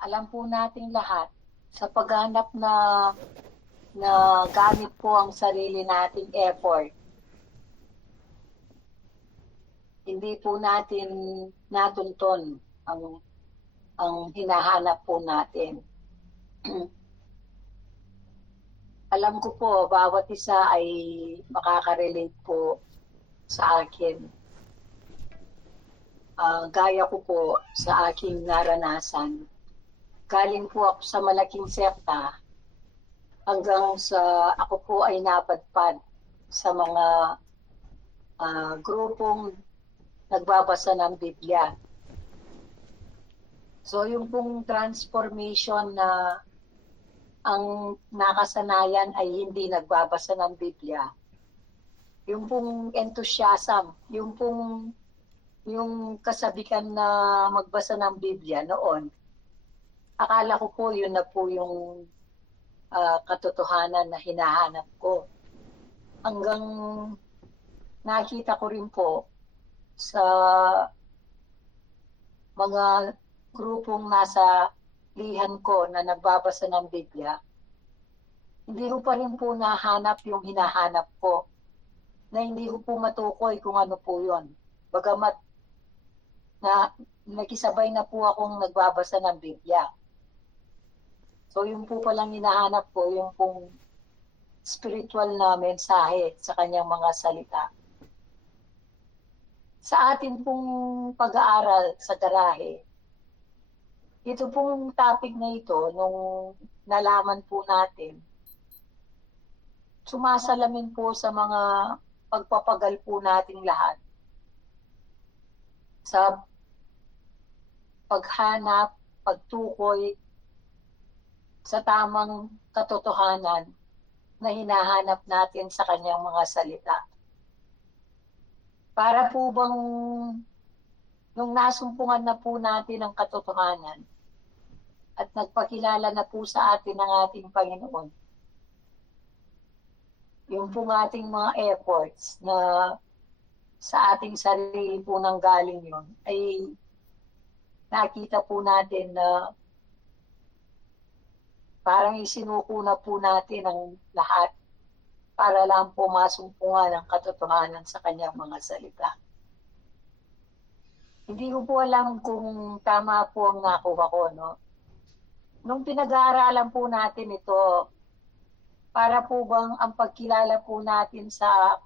Alam po nating lahat, sa paghanap na gamit po ang sarili nating effort, hindi po natin natunton ang hinahanap po natin. Alam ko po, bawat isa ay makaka-relate po sa akin. Gaya ko po sa aking naranasan. Galing po ako sa malaking sekta hanggang sa ako po ay napadpad sa mga grupong nagbabasa ng Biblia. So yung pong transformation na ang nakasanayan ay hindi nagbabasa ng Biblia. Yung pong enthusiasm, yung kasabikan na magbasa ng Biblia noon, akala ko po yun na po yung katotohanan na hinahanap ko. Hanggang nakita ko rin po sa mga grupong nasa lihan ko na nagbabasa ng Biblia, hindi ko pa rin po nahanap yung hinahanap ko, na hindi ko po matukoy kung ano po yun. Bagamat na nakisabay na po akong nagbabasa ng Biblia. So yung po palang hinahanap ko, yung pong spiritual na mensahe sa kanyang mga salita. Sa atin pong pag-aaral sa garahe, ito pong topic na ito, nung nalaman po natin, sumasalamin po sa mga pagpapagal po nating lahat sa paghanap, pagtukoy sa tamang katotohanan na hinahanap natin sa kanyang mga salita. Para po bang nung nasumpungan na po natin ang katotohanan at nagpakilala na po sa atin ang ating Panginoon, yung pong ating mga efforts na sa ating sarili po nang galing yun, ay nakita po natin na parang isinuko na po natin ang lahat para lang po masumpungan ang katotohanan sa kanyang mga salita. Hindi ko po alam kung tama po ang nakuha ko, no? Nung pinag-aaralan po natin ito, para po bang ang pagkilala po natin sa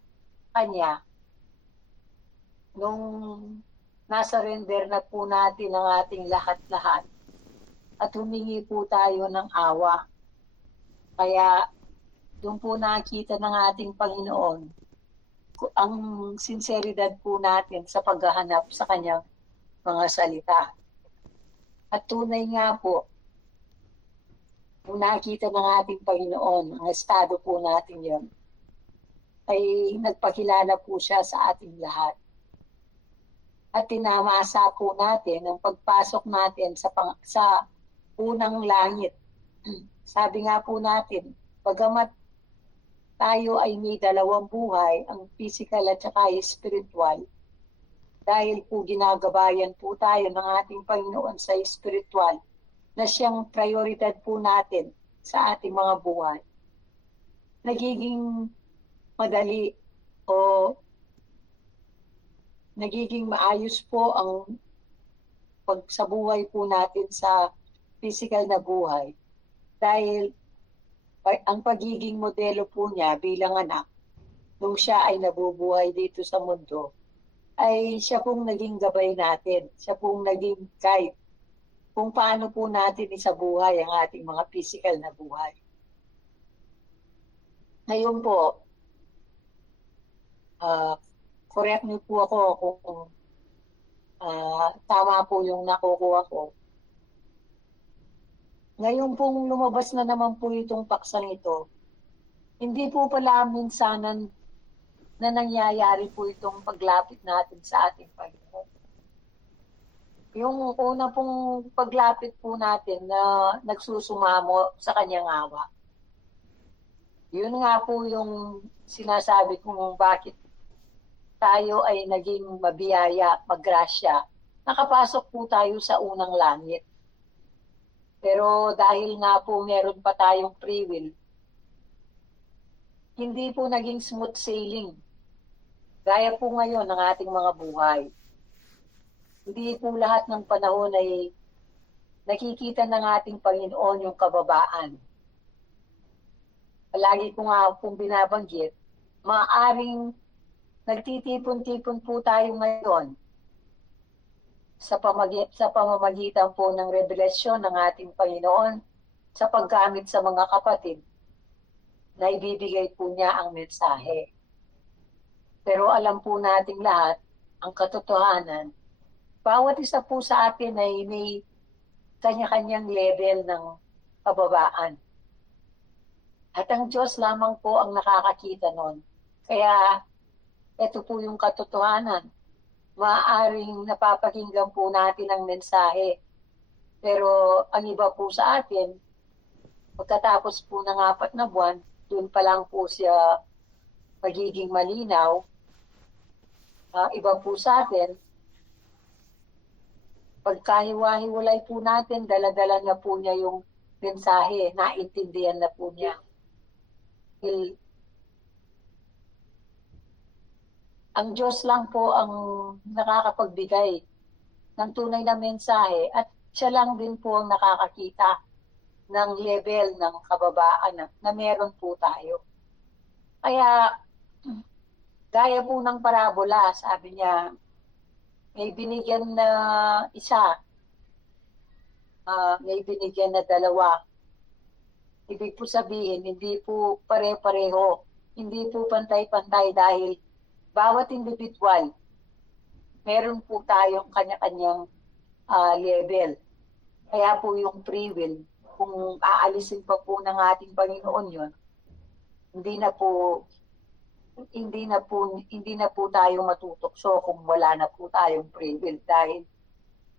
kanya, nung nasa-render na po natin ang ating lahat-lahat, at humingi po tayo ng awa. Kaya doon po nakita ng ating Panginoon ang sinseridad po natin sa paghahanap sa kanyang mga salita. At tunay nga po, nung nakita ng ating Panginoon ang estado po natin yun, ay nagpakilala po siya sa ating lahat. At tinamasa po natin ang pagpasok natin sa unang langit. Sabi nga po natin, bagamat tayo ay may dalawang buhay, ang physical at saka spiritual, dahil po ginagabayan po tayo ng ating Panginoon sa spiritual, na siyang prioridad po natin sa ating mga buhay. Nagiging madali o nagiging maayos po ang pagsabuhay po natin sa physical na buhay. Dahil ang pagiging modelo po niya bilang anak, nung siya ay nabubuhay dito sa mundo, ay siya pong naging gabay natin. Siya pong naging guide kung paano po natin isabuhay ang ating mga physical na buhay. Ngayon po, correct niyo po ako kung tama po yung nakukuha ko. Ngayon pong lumabas na naman po itong paksang ito, hindi po pala minsanan na nangyayari po itong paglapit natin sa ating Panginoon. Yung una pong paglapit po natin na nagsusumamo sa kanyang awa. Yun nga po yung sinasabi kung bakit tayo ay naging mabiyaya, maggrasya nakapasok po tayo sa unang langit. Pero dahil nga po meron pa tayong free will, hindi po naging smooth sailing. Gaya po ngayon ng ating mga buhay. Hindi po lahat ng panahon ay nakikita ng ating Panginoon yung kababaan. Palagi ko nga pong binabanggit, maaaring nagtitipon-tipon po tayo ngayon sa pamamagitan po ng revelasyon ng ating Panginoon sa paggamit sa mga kapatid na ibibigay po niya ang mensahe. Pero alam po nating lahat, ang katotohanan, bawat isa po sa atin ay may kanya-kanyang level ng kababaan. At ang Diyos lamang po ang nakakakita nun. Kaya ito po yung katotohanan. Maaaring napapakinggan po natin ang mensahe. Pero ang iba po sa atin, pagkatapos po ng 4 na buwan, doon pa lang po siya magiging malinaw. Iba po sa atin, pagkahiwa-hiwalay po natin, dala-dala na po niya yung mensahe, naintindihan na po niya. Ang Diyos lang po ang nakakapagbigay ng tunay na mensahe at siya lang din po ang nakakakita ng level ng kababaan na meron po tayo. Kaya, gaya po ng parabola, sabi niya, may binigyan na isa, may binigyan na 2. Ibig po sabihin, hindi po pare-pareho, hindi po pantay-pantay dahil bawat individual, meron po tayong kanya-kanyang level. Kaya po yung free will, kung aalisin pa po ng ating Panginoon yun, hindi na po tayo matutokso kung wala na po tayong free will dahil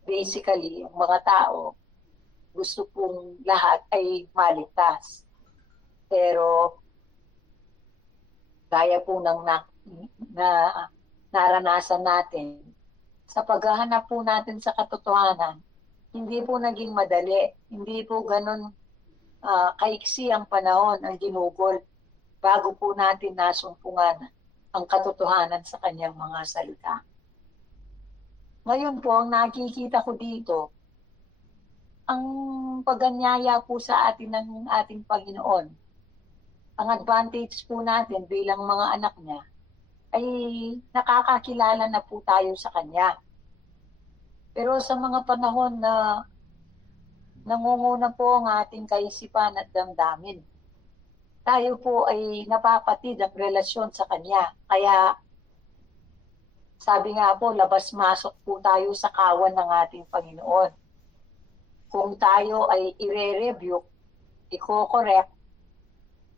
basically, yung mga tao, gusto pong lahat ay maligtas. Pero, gaya po ng naranasan natin, sa paghahanap po natin sa katotohanan, hindi po naging madali. Hindi po ganun kaiksi ang panahon, ang ginugol, bago po natin nasumpungan ang katotohanan sa kanyang mga salita. Ngayon po, ang nakikita ko dito, ang paganyaya po sa atin ng ating Panginoon, ang advantage po natin bilang mga anak niya, ay nakakakilala na po tayo sa Kanya. Pero sa mga panahon na nangunguna po ang ating kaisipan at damdamin, tayo po ay napapatid ang relasyon sa Kanya. Kaya, sabi nga po, labas-masok po tayo sa kawan ng ating Panginoon. Kung tayo ay ire-review, i-correct,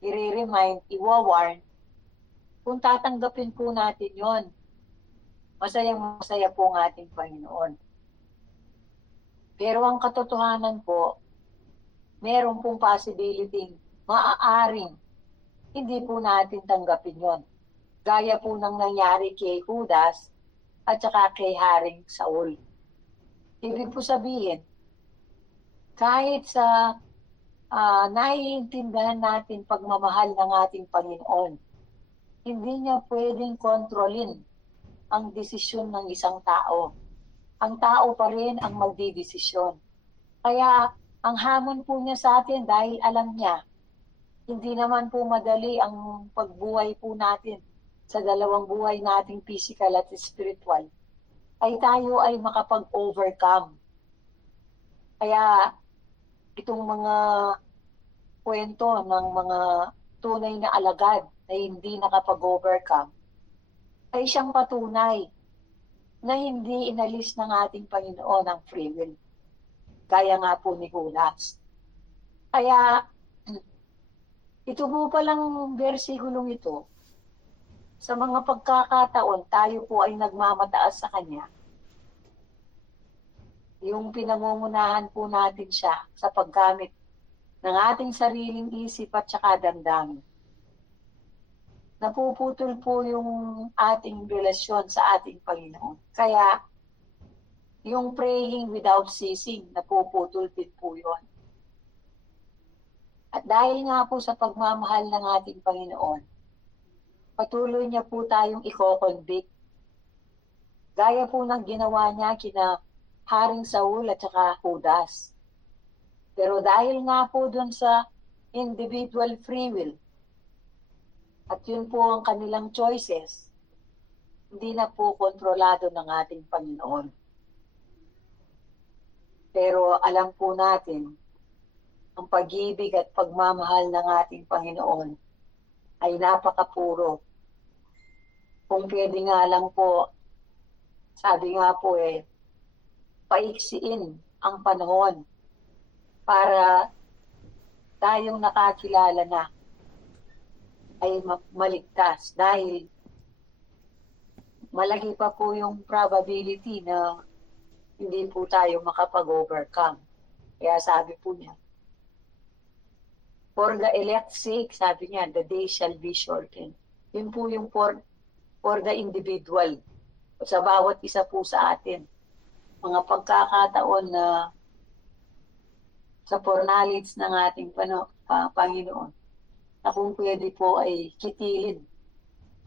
i-remind, i-warn, kung tatanggapin po natin yon, masayang-masaya po ang ating Panginoon. Pero ang katotohanan po, meron pong possibility, maaaring hindi po natin tanggapin yon. Gaya po ng nangyari kay Judas at saka kay Haring Saul. Ibig po sabihin, kahit sa naiintindihan natin pagmamahal ng ating Panginoon, hindi niya pwedeng kontrolin ang desisyon ng isang tao. Ang tao pa rin ang magdidesisyon. Kaya ang hamon po niya sa atin dahil alam niya, hindi naman po madali ang pagbuhay po natin sa dalawang buhay nating physical at spiritual, ay tayo ay makapag-overcome. Kaya itong mga kwento ng mga tunay na alagad na hindi nakapag-overcome, ay siyang patunay na hindi inalis ng ating Panginoon ang free will. Gaya nga po ni Judas. Kaya, ito po palang versikulong ito, sa mga pagkakataon, tayo po ay nagmamataas sa Kanya. Yung pinangungunahan po natin siya sa paggamit ng ating sariling isip at saka damdamin. Napuputol po yung ating relasyon sa ating Panginoon. Kaya, Yung praying without ceasing, napuputol din po yun. At dahil nga po sa pagmamahal ng ating Panginoon, patuloy niya po tayong i-convict. Gaya po ng ginawa niya kina Haring Saul at saka Judas. Pero dahil nga po dun sa individual free will, at yun po ang kanilang choices, hindi na po kontrolado ng ating Panginoon. Pero alam po natin, ang pag-ibig at pagmamahal ng ating Panginoon ay napakapuro. Kung pwede nga lang po, sabi nga po paiksiin ang panahon para tayong nakakilala na ay maligtas dahil malaki pa po yung probability na hindi po tayo makapag-overcome. Kaya sabi po niya, for the elect's sake, sabi niya, the day shall be shortened. Yun po yung for the individual. Sa bawat isa po sa atin. Mga pagkakataon na sa foreknowledge ng ating Panginoon na kung pwede po ay kitilin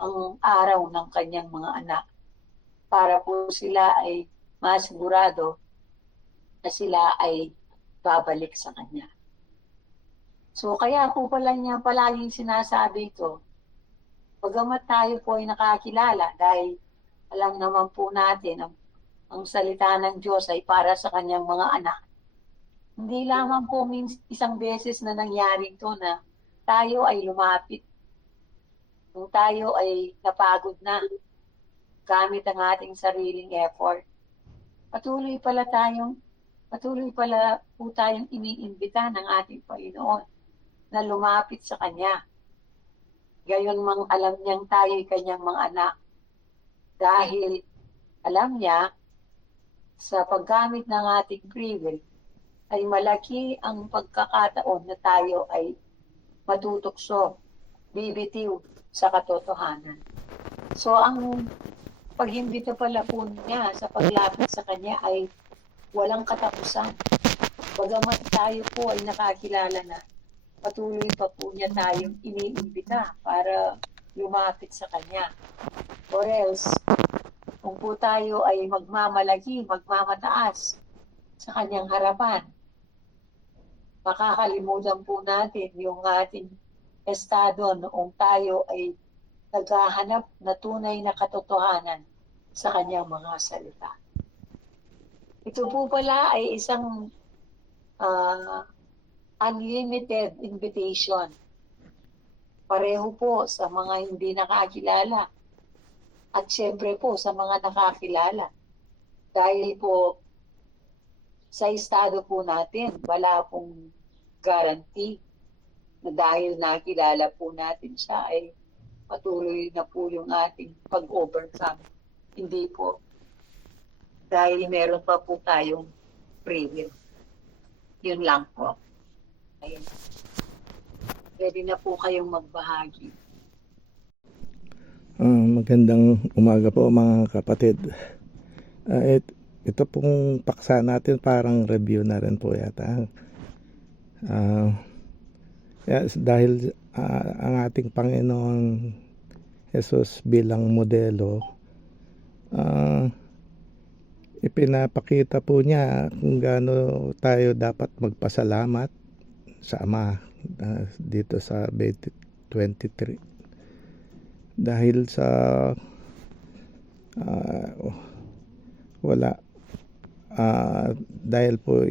ang araw ng kanyang mga anak para po sila ay masigurado na sila ay babalik sa kanya. So kaya po pala niya palaging sinasabi ito, bagamat tayo po ay nakakilala dahil alam naman po natin ang salita ng Diyos ay para sa kanyang mga anak. Hindi lamang po isang beses na nangyari ito na tayo ay lumapit. Kung tayo ay napagod na gamit ang ating sariling effort. Patuloy pala po tayong iniimbita ng ating Panginoon na lumapit sa Kanya. Gayon mang alam niyang tayo'y Kanyang mga anak. Dahil alam niya, sa paggamit ng ating free will, ay malaki ang pagkakataon na tayo ay matutukso, bibitiw sa katotohanan. So ang pag-imbita pala po niya sa paglapit sa Kanya ay walang katapusan. Bagamat tayo po ay nakakilala na, patuloy pa po niya tayong iniimbita para lumapit sa Kanya. Or else, kung po tayo ay magmamalaki, magmamataas sa Kanyang harapan, makakalimutan po natin yung ating estado noong tayo ay naghahanap na tunay na katotohanan sa Kanyang mga salita. Ito po pala ay isang unlimited invitation. Pareho po sa mga hindi nakakilala at syempre po sa mga nakakilala. Dahil po sa estado po natin, wala pong guarantee na dahil nakilala po natin siya ay patuloy na po yung ating pag-overcome. Hindi po. Dahil meron pa po tayong free will. Yun lang po. Ayun. Pwede na po kayong magbahagi. Magandang umaga po mga kapatid. Ito pong paksa natin parang review na rin po yata. Dahil ang ating Panginoon Jesus bilang modelo, ipinapakita po niya kung gaano tayo dapat magpasalamat sa Ama dito sa 23. Dahil sa dahil po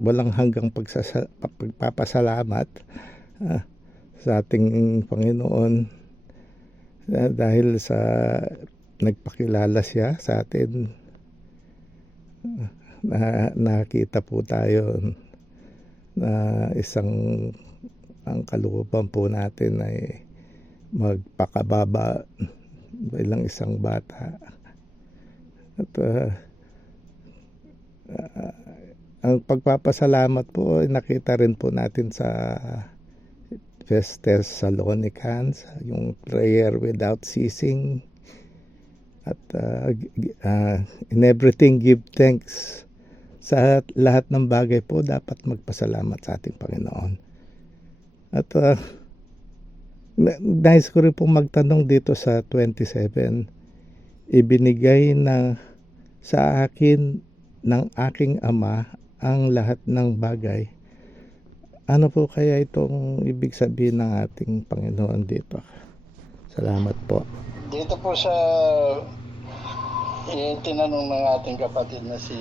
walang hanggang pagpapasalamat sa ating Panginoon dahil sa nagpakilala siya sa atin, na nakita po tayo na ang kalooban po natin ay magpakababa bilang isang bata. At ang pagpapasalamat po ay nakita rin po natin sa First Thessalonians, yung prayer without ceasing. At in everything give thanks. Sa lahat ng bagay po dapat magpasalamat sa ating Panginoon. At nais ko rin pong magtanong dito sa 27. Ibinigay na sa akin ng aking ama ang lahat ng bagay. Ano po kaya itong ibig sabihin ng ating Panginoon dito? Salamat po. Dito po sa tinanong ng ating kapatid na si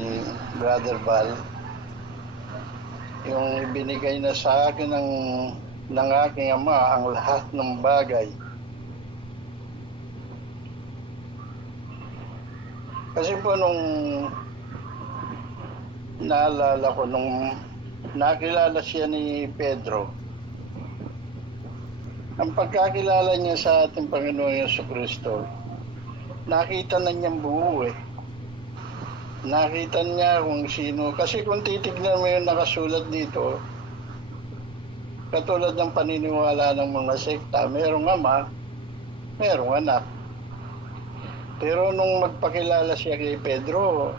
Brother Val, yung ibinigay na sa akin ng aking ama ang lahat ng bagay. Kasi po nung naalala ko, nung nakilala siya ni Pedro, ang pagkakilala niya sa ating Panginoon Jesucristo, nakita na niyang buo eh. Nakita niya kung sino. Kasi kung titignan mo yung nakasulat dito, katulad ng paniniwala ng mga sekta, merong ama, merong anak. Pero nung magpakilala siya kay Pedro,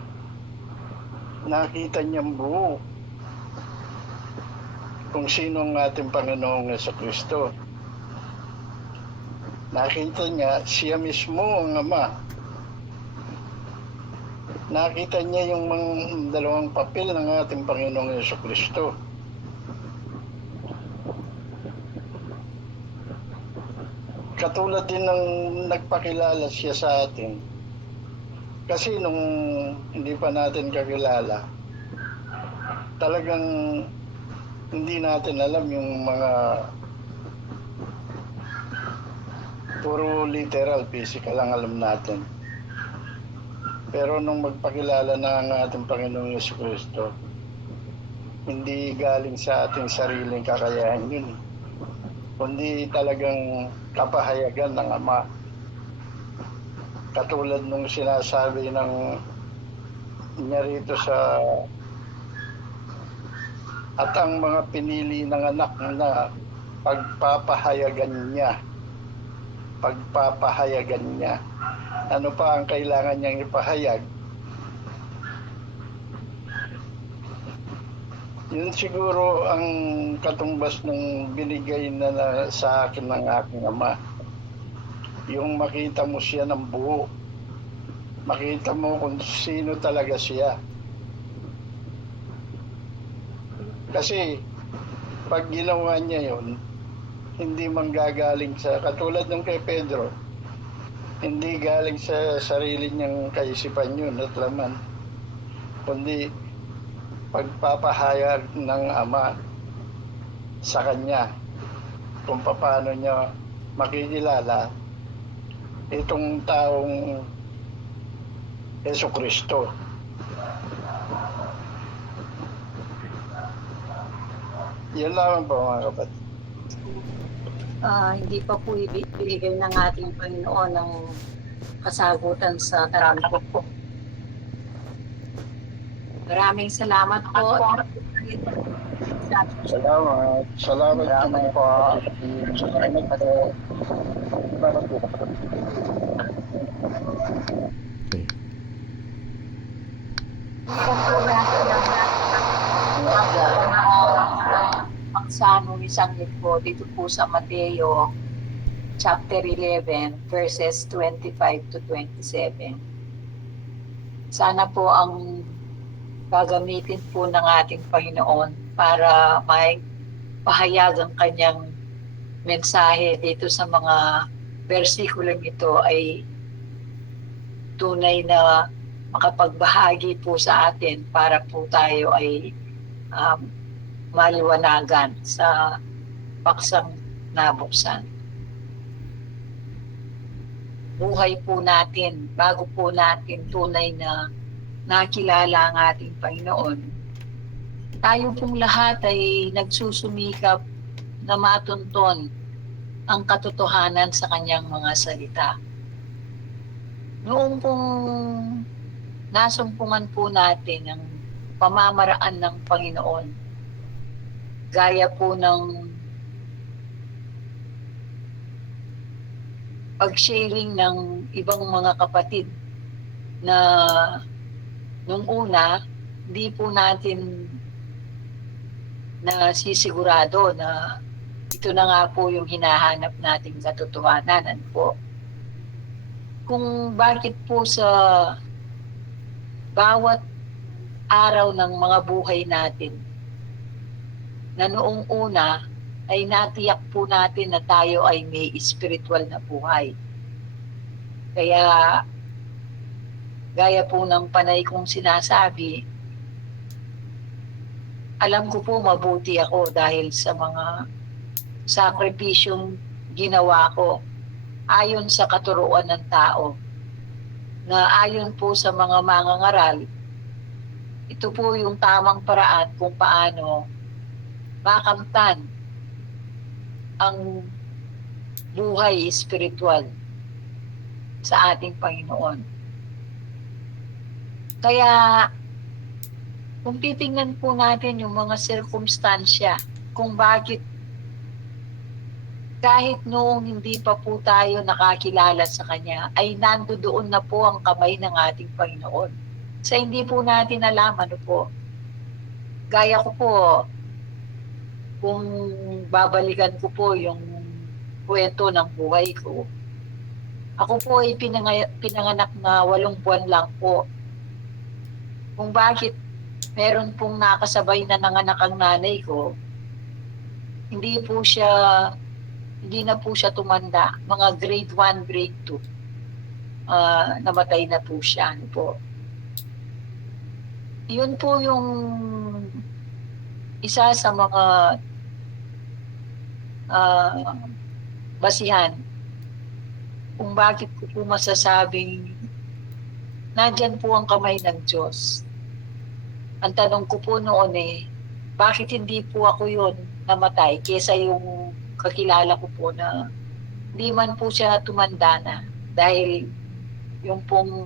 nakita niyang buo kung sino ang ating Panginoong Jesucristo. Nakita niya, siya mismo ang ama. Nakita niya yung mga dalawang papel ng ating Panginoong Jesucristo. Katulad din ng nagpakilala siya sa atin. Kasi nung hindi pa natin kakilala, talagang hindi natin alam yung mga puro literal, physical lang alam natin. Pero nung magpakilala na ang ating Panginoong Jesucristo, hindi galing sa ating sariling kakayahan yun, kundi talagang kapahayagan ng Ama. Katulad nung sinasabi niya rito sa at ang mga pinili ng anak na pagpapahayagan niya. Ano pa ang kailangan niyang ipahayag? Yun siguro ang katumbas ng binigay na sa akin ng aking ama. Yung makita mo siya ng buo. Makita mo kung sino talaga siya. Kasi pag ginawa niya yun, hindi manggagaling sa, katulad ng kay Pedro, hindi galing sa sarili niyang kaisipan yun at laman, kundi pagpapahayag ng Ama sa kanya kung paano niya makikilala itong taong Jesucristo. Yun lamang po mga kapatid. Hindi pa po ibigay ng ating Panginoon ng kasagutan sa taranto po. Maraming salamat po. Salamat. Salamat po. Salamat po. Paksano ni Sanggit po dito po sa Mateo chapter 11 verses 25 to 27. Sana po ang gagamitin po ng ating Panginoon para may pahayag ang kanyang mensahe dito sa mga versikulong ito ay tunay na makapagbahagi po sa atin para po tayo ay maliwanagan sa paksang nabuksan. Buhay po natin, bago po natin tunay na nakilala ang ating Panginoon, tayo pong lahat ay nagsusumikap na matunton ang katotohanan sa kanyang mga salita. Noong pong nasumpungan po natin ang pamamaraan ng Panginoon, gaya po ng pag-sharing ng ibang mga kapatid na nung una, hindi po natin na sisigurado na ito na nga po yung hinahanap nating katotohanan. Ano po? Kung bakit po sa bawat araw ng mga buhay natin na noong una ay natiyak po natin na tayo ay may spiritual na buhay. Kaya gaya po ng panay kong sinasabi, alam ko po mabuti ako dahil sa mga sakripisyong ginawa ko ayon sa katuruan ng tao, na ayon po sa mga mangangaral, ito po yung tamang paraan kung paano makamtan ang buhay espiritual sa ating Panginoon. Kaya kung titingnan po natin yung mga sirkumstansya kung bakit kahit noong hindi pa po tayo nakakilala sa Kanya, ay nandoon na po ang kamay ng ating Panginoon. Sa hindi po natin alam, ano po, gaya ko po, kung babalikan ko po yung kwento ng buhay ko, ako po ay pinanganak na 8 buwan lang po. Kung bakit meron pong nakasabay na nanganak ang nanay ko, hindi na po siya tumanda. Mga grade 1, grade 2. Namatay na po siya. Ano po. Yun po yung isa sa mga basihan kung bakit ko po masasabing nandyan po ang kamay ng Diyos. Ang tanong ko po noon bakit hindi po ako yun namatay kesa yung kakilala ko po na hindi man po siya tumanda na dahil yung pong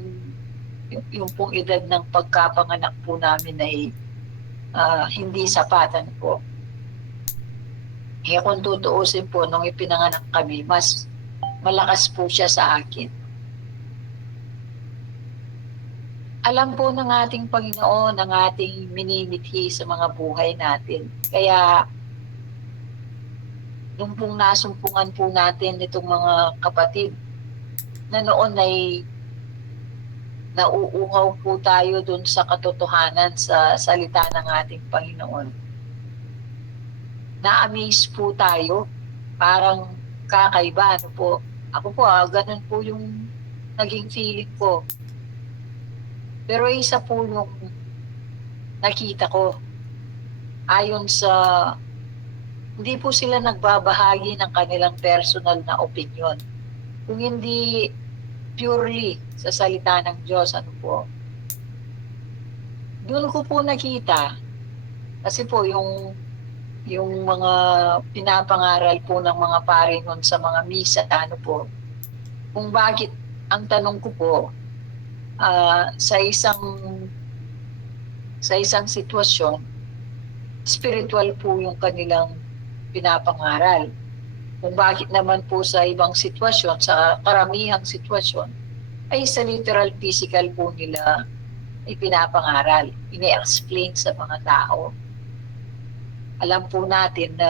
edad ng pagkapanganak po namin ay hindi sapatan po. Kung tutuusin po, nung ipinanganak kami, mas malakas po siya sa akin. Alam po ng ating Panginoon ang ating minimithi sa mga buhay natin. Kaya, nung pong nasumpungan po natin itong mga kapatid, na noon ay nauuhaw po tayo dun sa katotohanan sa salita ng ating Panginoon. Na-amaze po tayo, parang kakaiba. Ano po? Ako po, ganun po yung naging feeling ko. Pero isa po yung nakita ko, ayon sa, hindi po sila nagbabahagi ng kanilang personal na opinion. Kung hindi purely sa salita ng Diyos, ano po. Doon ko po nakita, kasi po yung mga pinapangaral po ng mga pare nun sa mga misa, ano po, kung bakit, ang tanong ko po, sa isang sitwasyon, spiritual po yung kanilang pinapangaral. Kung bakit naman po sa ibang sitwasyon, sa karamihang sitwasyon, ay sa literal physical po nila ipinapangaral, ine-explain sa mga tao. Alam po natin na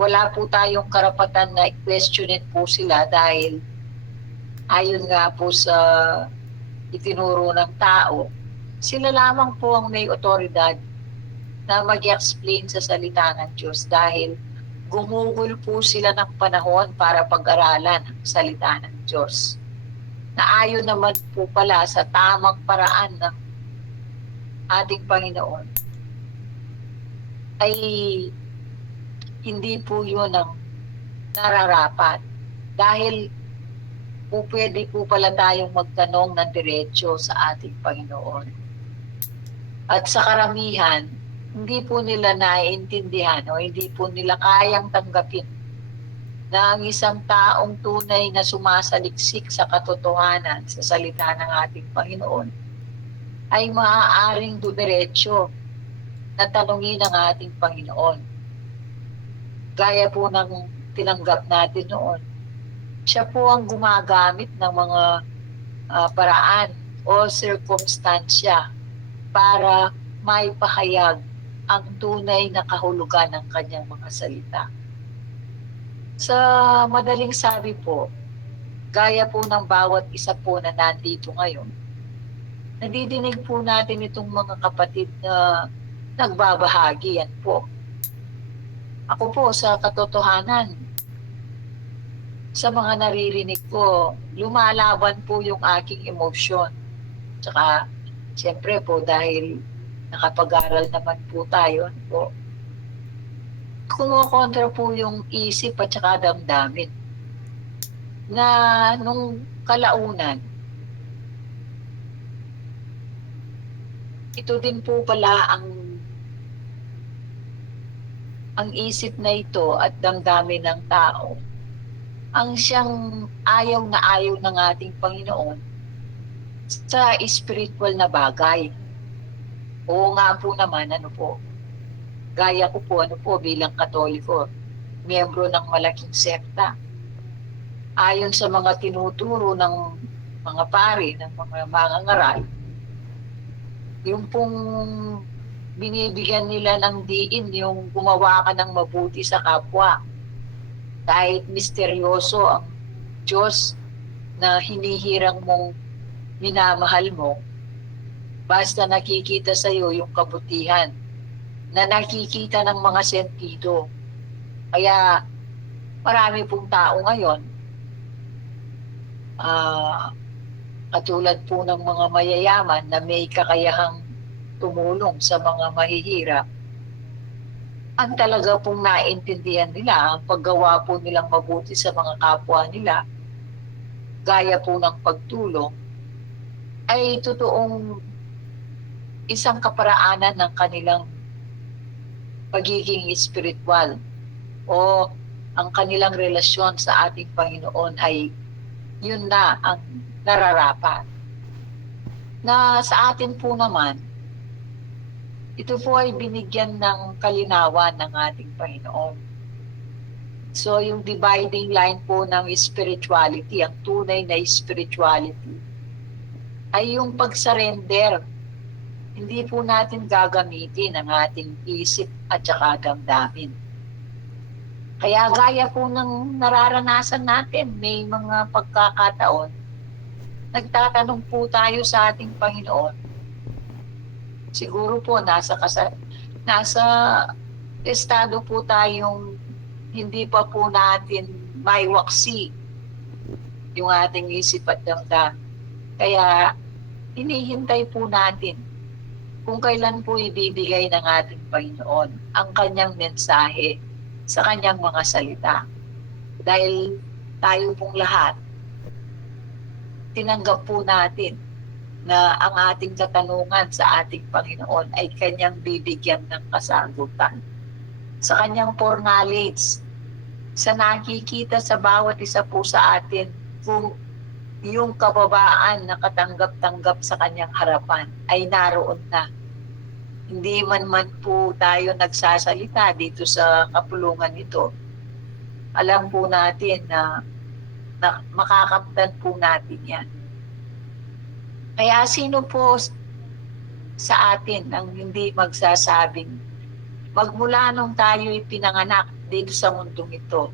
wala po tayong karapatan na i-questionin po sila dahil ayon nga po sa itinuro ng tao, sila lamang po ang may otoridad na mag-explain sa salita ng Diyos dahil gumugol po sila ng panahon para pag-aralan ang salita ng Diyos. Na ayon naman po pala sa tamang paraan ng ating Panginoon, ay hindi po yun ang nararapat. Dahil po pwede po pala tayong magtanong ng diretso sa ating Panginoon. At sa karamihan, hindi po nila naiintindihan o hindi po nila kayang tanggapin na ang isang taong tunay na sumasaliksik sa katotohanan sa salita ng ating Panginoon ay maaaring dumiretso na tanungin ng ating Panginoon. Gaya po ng tinanggap natin noon, siya po ang gumagamit ng mga paraan o sirkumstansya para maipahayag ang tunay na kahulugan ng kanyang mga salita. Sa madaling sabi po, gaya po ng bawat isa po na nandito ngayon, nadidinig po natin itong mga kapatid na nagbabahagi. Yan po. Ako po sa katotohanan, sa mga naririnig ko, lumalaban po yung aking emosyon. Tsaka, siyempre po dahil nakapag-aral naman po tayo, po, kumukontra po yung isip at saka damdamin. Na nung kalaunan, ito din po pala ang isip na ito at damdamin ng tao, ang siyang ayaw ng ating Panginoon sa spiritual na bagay. Oo nga po naman, gaya ko po, bilang Katoliko, miyembro ng malaking sekta. Ayon sa mga tinuturo ng mga pari, ng mga mangangaral, yung pong binibigyan nila ng diin, yung gumawa ka ng mabuti sa kapwa. Kahit misteryoso ang Diyos na hinihirang mong minamahal mo, basta nakikita sa iyo yung kabutihan na nakikita ng mga sentido. Kaya marami pong tao ngayon, katulad po ng mga mayayaman na may kakayahang tumulong sa mga mahihirap, ang talaga pong naintindihan nila, ang paggawa po nilang mabuti sa mga kapwa nila, gaya po ng pagtulong, ay totoong isang kaparaanan ng kanilang pagiging spiritual o ang kanilang relasyon sa ating Panginoon ay yun na ang nararapat. Na sa atin po naman, ito po ay binigyan ng kalinawan ng ating Panginoon. So yung dividing line po ng spirituality, ang tunay na spirituality, ay yung pag-surrender. Hindi po natin gagamitin ang ating isip at saka damdamin. Kaya gaya po ng nararanasan natin, may mga pagkakataon, nagtatanong po tayo sa ating Panginoon. Siguro po nasa estado po tayong hindi pa po natin maiwaksi yung ating isip at damdamin. Kaya hinihintay po natin kung kailan po ibibigay ng ating Panginoon ang kanyang mensahe sa kanyang mga salita. Dahil tayo pong lahat, tinanggap po natin na ang ating katanungan sa ating Panginoon ay kanyang bibigyan ng kasagutan. Sa kanyang foreknowledge, sa nakikita sa bawat isa po sa atin kung yung kababaan na katanggap-tanggap sa kanyang harapan ay naroon na. Hindi man po tayo nagsasalita dito sa kapulungan nito. Alam po natin na makakamtan po natin yan. Kaya sino po sa atin ang hindi magsasabing magmula nung tayo ipinanganak dito sa mundong ito,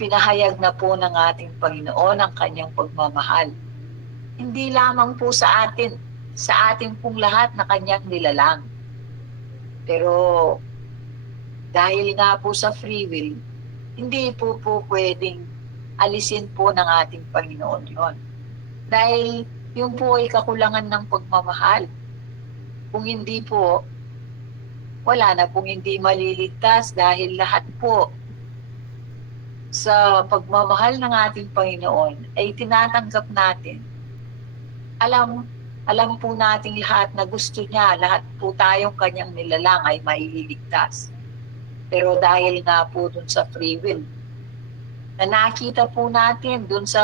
pinahayag na po ng ating Panginoon ang kanyang pagmamahal. Hindi lamang po sa atin, sa ating pong lahat na kanyang nilalang. Pero dahil nga po sa free will, hindi po pwedeng alisin po ng ating Panginoon yon. Dahil yung po ay kakulangan ng pagmamahal. Kung hindi po, wala na pong hindi maliligtas dahil lahat po sa pagmamahal ng ating Panginoon ay tinatanggap natin. Alam po nating lahat na gusto niya, lahat po tayong kanyang nilalang ay mailigtas. Pero dahil nga po dun sa free will, na nakita po natin dun sa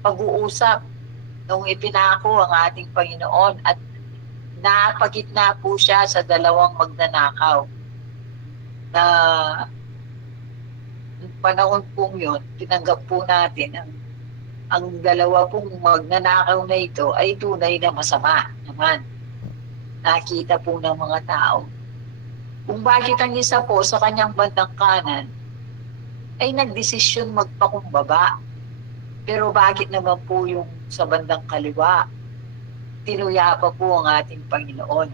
pag-uusap nung ipinako ang ating Panginoon at napagitna po siya sa dalawang magnanakaw. Na panahon pong yun, tinanggap po natin ang ang dalawa pong magnanakaw na ito ay tunay na masama naman. Nakita po ng mga tao. Kung bakit ang isa po sa kanyang bandang kanan ay nagdesisyon magpakumbaba. Pero bakit naman po yung sa bandang kaliwa, tinuya pa po ang ating Panginoon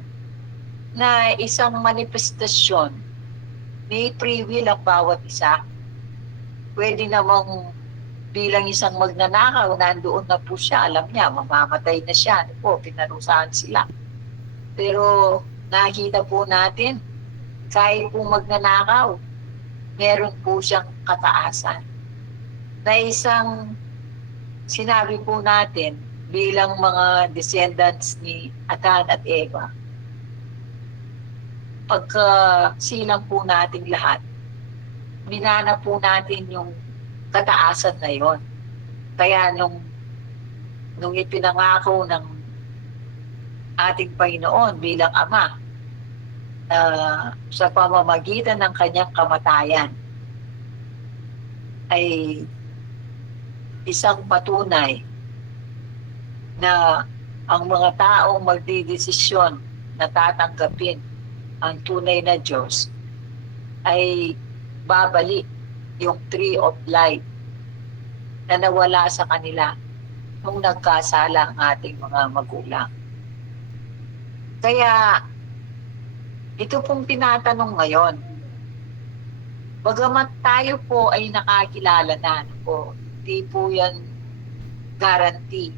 na isang manifestasyon ni free will ang bawat isa. Pwede namang bilang isang magnanakaw, nandoon na po siya, alam niya, mamamatay na siya, pinarusahan sila. Pero nakita po natin, kahit po magnanakaw, meron po siyang kataasan. Na isang sinabi po natin bilang mga descendants ni Adan at Eva, pagka silang po natin lahat, minana po natin yung kataasan na yon. Kaya nung ipinangako ng ating Panginoon bilang Ama, sa pamamagitan ng kanyang kamatayan, ay isang patunay na ang mga taong magdidesisyon na tatanggapin ang tunay na Diyos ay babalik yung tree of life na nawala sa kanila nung nagkasala ang ating mga magulang. Kaya ito pong tinatanong ngayon, bagamat tayo po ay nakakilala na po, hindi po yan guarantee.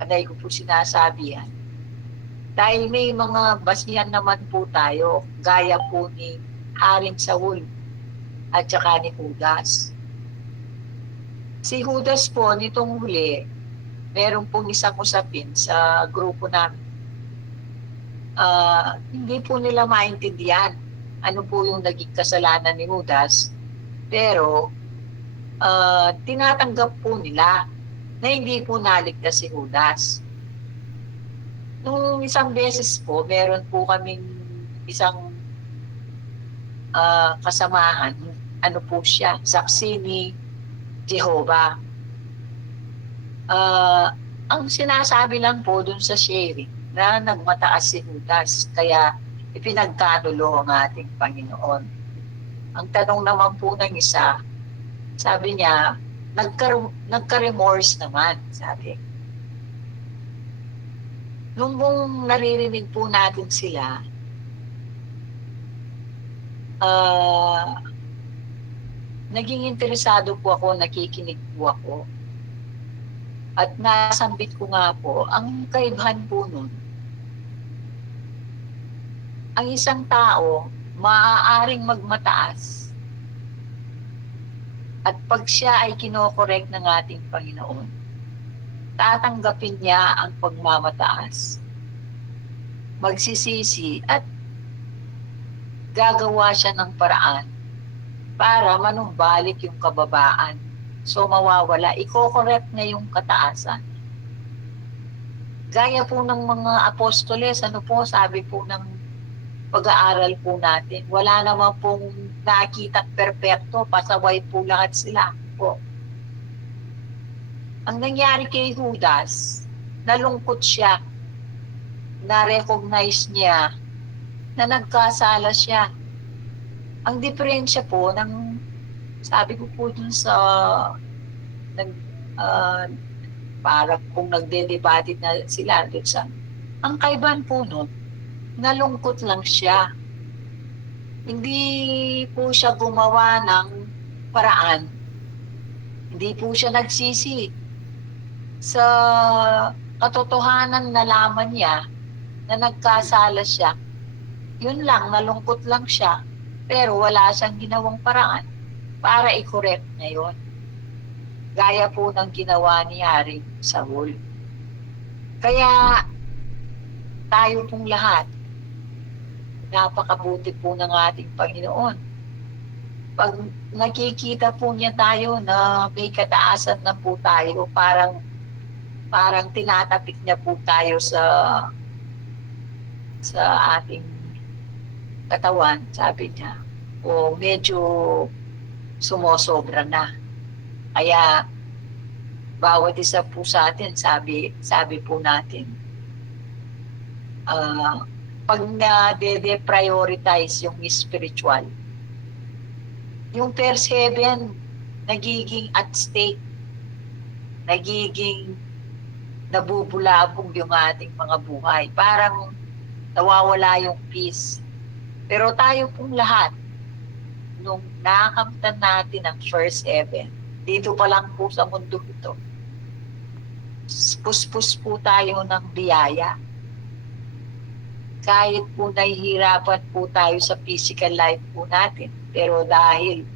Anay ko po sinasabi yan. Dahil may mga basihan naman po tayo, gaya po ni Haring Saul at saka ni Judas. Si Judas po, nitong huli, meron pong isang usapin sa grupo namin. Hindi po nila maintindihan ano po yung naging kasalanan ni Judas, pero tinatanggap po nila na hindi po naligtas si Judas. Nung isang beses po, meron po kaming isang kasamahan, ano po siya, saksi ni Jehovah. Ang sinasabi lang po dun sa sharing, na nagmataas si Judas, kaya ipinagkanulo ang ating Panginoon. Ang tanong naman po ng isa, sabi niya, nagka-remorse naman, sabi. Nung naririnig po natin sila, naging interesado po ako, nakikinig po ako. At nasambit ko nga po, ang kaibahan po nun, ang isang tao maaaring magmataas at pag siya ay kinokorek ng ating Panginoon, tatanggapin niya ang pagmamataas, magsisisi at gagawa siya ng paraan para manumbalik yung kababaan. So mawawala, iko-correct niya yung kataasan. Gaya po ng mga apostoles, ano po, sabi po ng pag-aaral po natin, wala naman pong nakitang perpekto, pasaway po lahat sila po. Ang nangyari kay Judas, nalungkot siya, na-recognize niya na nagkasala siya. Ang diferensya po ng, sabi ko po dun sa para kung nagde-debate na sila dun sa, ang kaibahan po nun, nalungkot lang siya. Hindi po siya gumawa ng paraan. Hindi po siya nagsisi. Sa katotohanan nalaman niya na nagkasala siya, yun lang, nalungkot lang siya. Pero wala siyang ginawang paraan para i-correct na yun. Gaya po ng ginawa ni Haring Saul. Kaya tayo pong lahat, napakabuti po ng ating Panginoon. Pag nakikita po niya tayo na may kataasan na po tayo, parang tinatapik niya po tayo sa ating katawan, sabi niya, o medyo sumosobra na. Kaya bawat isa po sa atin, sabi po natin, pag na-prioritize yung spiritual, yung per 7 nagiging at stake, nagiging nabubulabog yung ating mga buhay. Parang nawawala yung peace. Pero tayo pong lahat, nung nakakamtan natin ang first 7, dito pa lang po sa mundo ito, puspus po tayo ng biyaya. Kahit po nahihirapan po tayo sa physical life po natin, pero dahil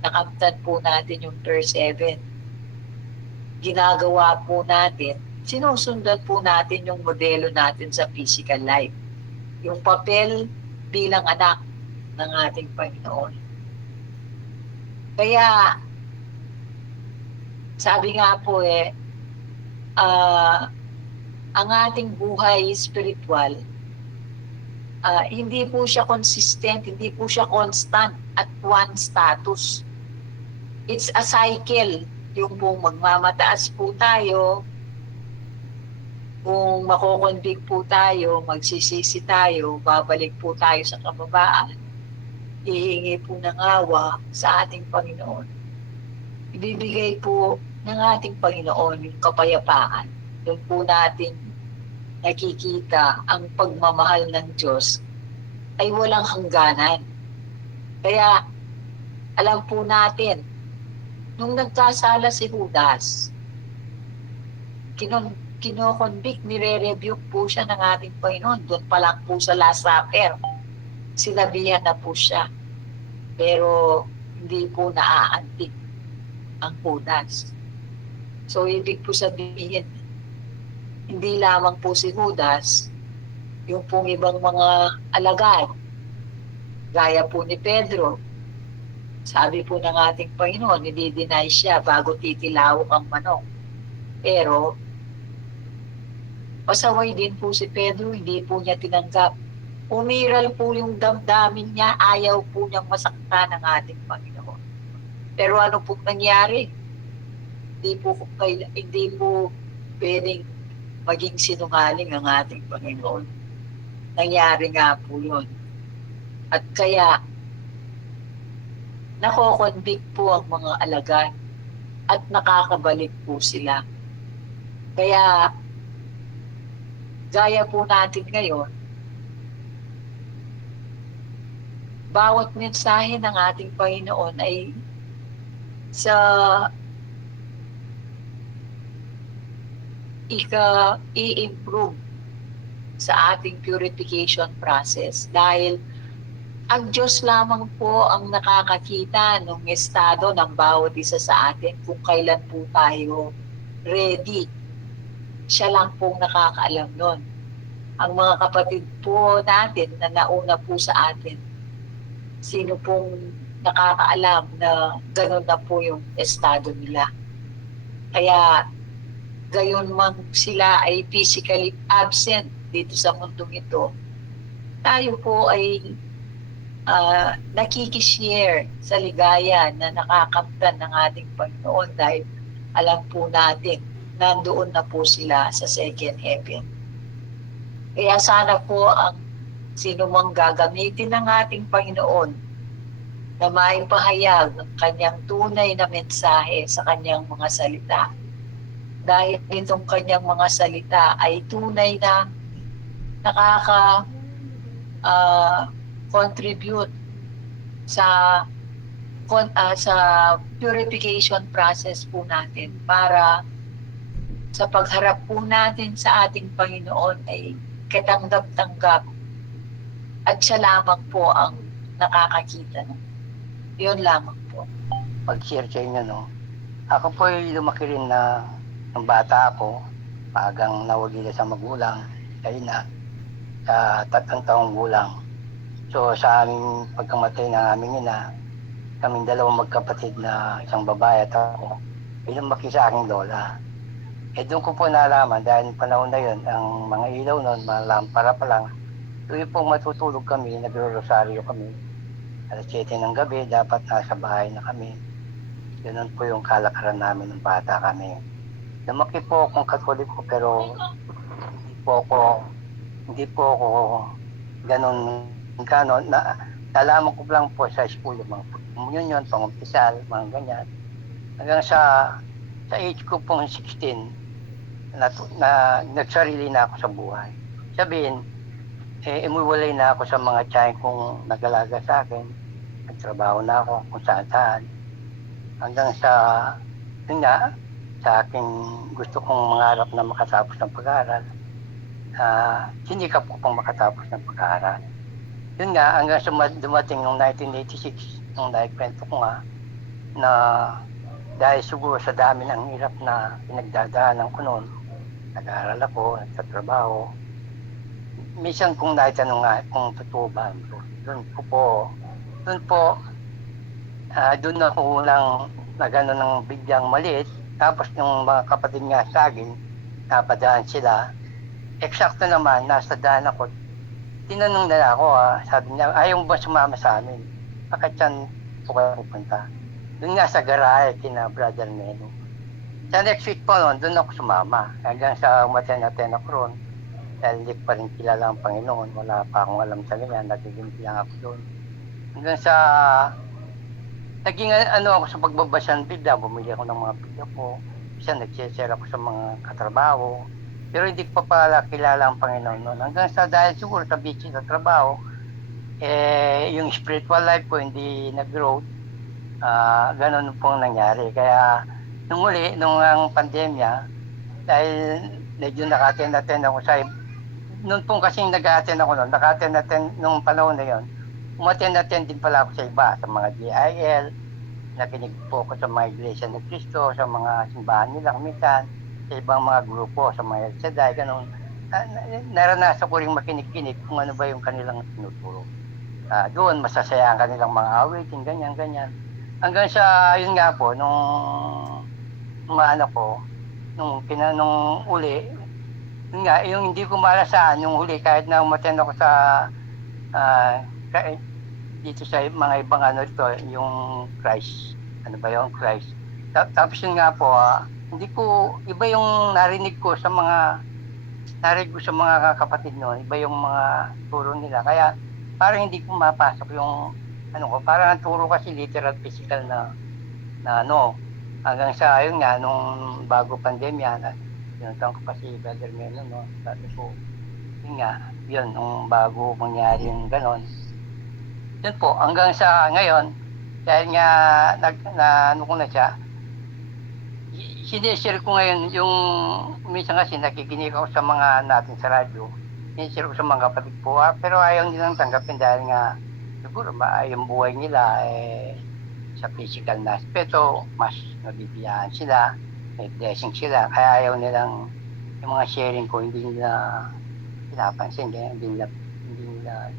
nakamtan po natin yung first 7, ginagawa po natin, sinusundan po natin yung modelo natin sa physical life. Yung papel bilang anak ng ating Panginoon. Kaya, sabi nga po ang ating buhay spiritual, hindi po siya consistent, hindi po siya constant at one status. It's a cycle. Yung pong magmamataas po tayo, kung makokonvict po tayo, magsisisi tayo, babalik po tayo sa kababaan, hihingi po ng awa sa ating Panginoon. Ibibigay po ng ating Panginoon yung kapayapaan. Doon po natin nakikita ang pagmamahal ng Diyos ay walang hangganan. Kaya alam po natin, nung nagkasala si Judas, kinoconvict, nire-rebuke po siya ng ating Panginoon. Doon pa lang po sa Last Supper, sinabihan na po siya. Pero hindi po naaantig ang Judas. So ibig po sabihin, hindi lamang po si Judas, yung pong ibang mga alagad, gaya po ni Pedro, sabi po ng ating Panginoon, nidi-deny siya bago titilawok ang manok. Pero, pasaway din po si Pedro, hindi po niya tinanggap. Umiral po yung damdamin niya, ayaw po niyang masaktan ng ating Panginoon. Pero ano po nangyari? Hindi po pwedeng maging sinungaling ang ating Panginoon. Nangyari nga po yun. At kaya, nako-convict po ang mga alagad at nakakabalik po sila. Kaya, gaya po natin ngayon, bawat mensahe ng ating Panginoon ay sa i-improve sa ating purification process. Dahil ang Diyos lamang po ang nakakakita ng estado ng bawat isa sa atin kung kailan po tayo ready. Siya lang po nakakaalam nun. Ang mga kapatid po natin na nauna po sa atin, sino pong nakakaalam na gano'n na po yung estado nila. Kaya gayon man sila ay physically absent dito sa mundong ito, tayo po ay nakikishare sa ligaya na nakakamtan ng ating Panginoon dahil alam po natin nandoon na po sila sa second heaven. Kaya sana po ang sino mang gagamitin ng ating Panginoon na maipahayag ng kanyang tunay na mensahe sa kanyang mga salita. Dahil itong kanyang mga salita ay tunay na contribute sa purification process po natin para sa pagharap po natin sa ating Panginoon ay katanggap-tanggap at siya lamang po ang nakakakita. Yun lamang po. Pag-share sa inyo, no? Ako po ay lumaki rin na ng bata ako, maagang nawagila sa magulang, sa ina, sa 3 taong gulang. So sa aming pagkamatay ng aming ina, kaming dalawang magkapatid na isang babae at ako, ay lumaki sa aking lola. Doon ko po nalaman dahil panahon na yun, ang mga ilaw noon, mga lampara pa lang, tuwing pong matutulog kami, nagro-rosaryo kami. Alas 7 ng gabi, dapat nasa bahay na kami. Ganun po yung kalakaran namin ng bata kami. Lumaki po akong Katoliko pero hindi po ako ganun nalaman ko lang po sa school yung mga communion, pangumpisal, mga ganyan. Hanggang sa age ko pong 16, na nagsarili na ako sa buhay. Sabihin, umuwalay na ako sa mga tiyahin kong nag-alaga sa akin. Nagtrabaho na ako kung saan. Hanggang sa, yun nga, sa aking gusto kong mangarap na makatapos ng pag-aaral. Sinikap ko pang makatapos ng pag-aaral. Yun nga, hanggang sa dumating noong 1986, nung naikwento ko nga, na dahil siguro sa dami ng hirap na pinagdadaanan ko noon, nag-aaral ako, nagtatrabaho. Minsan kung naitanong nga kung totoo ba, doon ako unang nagano ng bigyang maliit. Tapos yung mga kapatid nga sa akin, napadaan sila. Eksakto naman, nasa daan ako. Tinanong nila ako, sabi niya, ayaw mo ba sumama sa amin? Bakit saan po kayo pupunta? Doon nga sa garahe, kina Brother Neno. Sa next week po noon, doon ako sumama. Hanggang sa umaten-aten ako roon. Dahil hindi pa rin kilala ang Panginoon. Wala pa akong alam sa ganyan. Nagiging lang ako doon. Hanggang sa naging ako sa pagbabasa ng Biblia. Bumili ako ng mga Biblia ko. Isa nag-share ako sa mga katrabaho. Pero hindi pa pala kilala ang Panginoon noon. Hanggang sa dahil siguro sa busy sa trabaho, yung spiritual life ko hindi nag-grow. Ganun pong nangyari. Kaya nung ang pandemya, dahil medyo naka-attend ako sa noon pong kasing nag-attend ako noon, naka-attend nung panahon na yon. Umattend din pala ako sa iba, sa mga GIL, nakinig po ako sa mga Iglesia ni Cristo, sa mga simbahan nila minsan, sa ibang mga grupo, sa mga El Shaddai, ganun. Naranasan ko rin makinig-kinig kung ano ba yung kanilang tinuturo. Doon, masasaya ang kanilang mga awitin, ganyan. Hanggang sa, yun nga po, nung mga anak ko, nung uli, yun nga, yung hindi ko malasaan, yung huli, kahit na umattend ako sa, dito sa mga ibang ito, yung Christ, Christ. Tapos yun nga po, hindi ko, iba yung narinig ko sa mga kapatid noon, iba yung mga turo nila. Kaya parang hindi ko mapasok yung, parang ang turo kasi literal physical na hanggang sa, yun nga, nung bago pandemya, tinutang ko pa si Brother Meno, sabi ko, yun nga, nung bago mangyari yung ganon. Yun po, hanggang sa ngayon, dahil nga, ko na siya, sinishare ko ngayon yung, minsan kasi nakikinig ako sa mga natin sa radyo, sinishare ko sa mga kapatid po, pero ayaw nilang tanggapin dahil nga, siguro yung buhay nila, sa physical na aspeto, mas nabibiyaan sila, may blessing sila, kaya ayaw nilang yung mga sharing ko, hindi nila pinapansin, hindi nila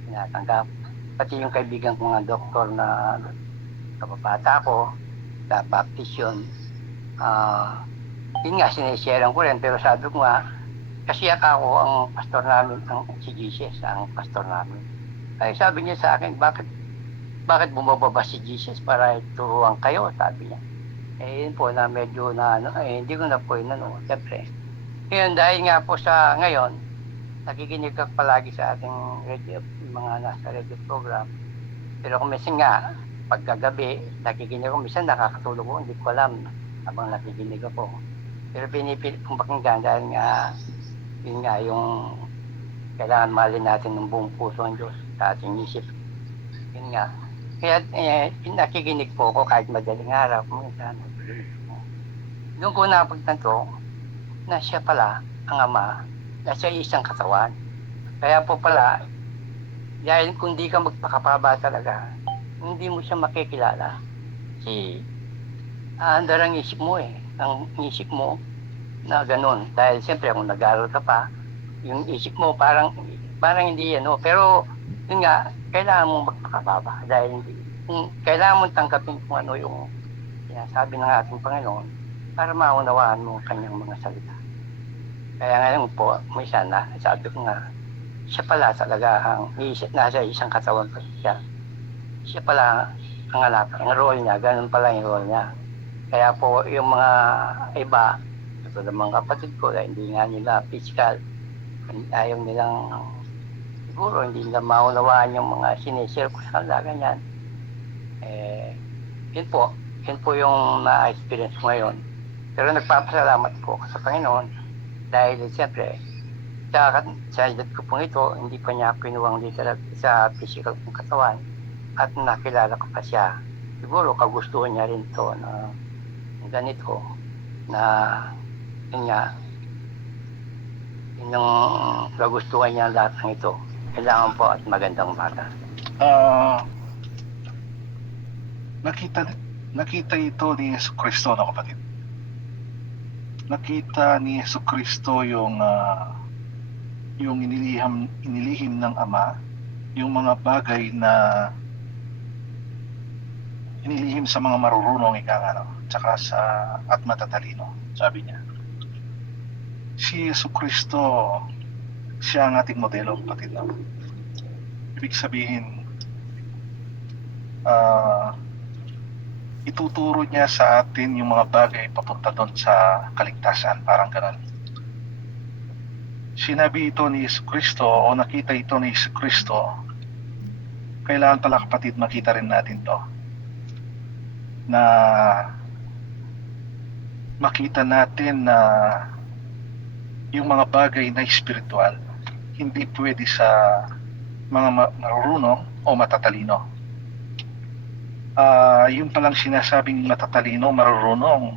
tinatanggap. Pati yung kaibigan ko nga doktor na kababata ko, na-baptist yun, yun nga, sinisharean ko rin, pero sabi ko nga, kasi ako ang pastor namin, si Jesus, ang pastor namin. Kaya sabi niya sa akin, bakit bumababa si Jesus para turuan kayo, sabi niya. Yun po na medyo hindi ko na po siyempre. Ngayon, dahil nga po sa ngayon, nakikinig ka palagi sa ating radio, mga nasa radio program. Pero kung minsan nga, pagkagabi, nakikinig ako, minsan nakakatulog ko, hindi ko alam habang nakikinig ako. Pero pinipilit kong pakinggan dahil nga, yun nga, yung kailangan mahalin natin ng buong puso ang Diyos sa ating isip. Yun nga. Kaya nakikinig po ako kahit madaling araw. Doon ko napagtanto na siya pala ang Ama, na siya isang katawan. Kaya po pala, dahil kung di ka magpakapaba talaga, hindi mo siya makikilala. Kasi andar ang isip mo ang isip mo na ganun. Dahil siyempre kung nag-aaral ka pa, yung isip mo parang hindi pero yun nga, kailangan mong magpakababa dahil kailangan mong tanggapin kung ano yung sinasabi ng ating Panginoon para maunawaan mo ang kanyang mga salita. Kaya ngayon po, may sana, sabi ko nga, siya pala talaga nasa isang katawan pa siya. Siya pala ang anak, ang role niya, ganun pala yung role niya. Kaya po yung mga iba, ito ng mga kapatid ko na hindi nga nila physical, ayaw nilang, siguro hindi nila maunawaan yung mga sinishare ko sa kanila, ganyan. Yun po yung na-experience ko ngayon. Pero nagpapasalamat po ako sa Panginoon dahil siyempre sa edad ko pong ito, hindi pa niya pinuwang literal sa physical kong katawan at nakilala ko pa siya. Siguro kagustuhan niya rin to na ganito na yun nga, yun yung kagustuhan niya lahat ng ito. Kailangan po at magandang bata. Nakita ito ni Yesu Kristo, no, kapatid. Nakita ni Yesu Kristo yung inilihim ng Ama, yung mga bagay na inilihim sa mga marurunong tsaka at matatalino, sabi niya. Si Yesu Kristo, siya ang ating modelo, kapatid. No? Ibig sabihin, ituturo niya sa atin yung mga bagay papunta doon sa kaligtasan, parang ganun. Sinabi ito ni Yesu Kristo o nakita ito ni Yesu Kristo, kailangan pala, kapatid, makita rin natin to, na makita natin na yung mga bagay na espiritual hindi pwede sa mga marurunong o matatalino. Yung palang sinasabing matatalino, marurunong,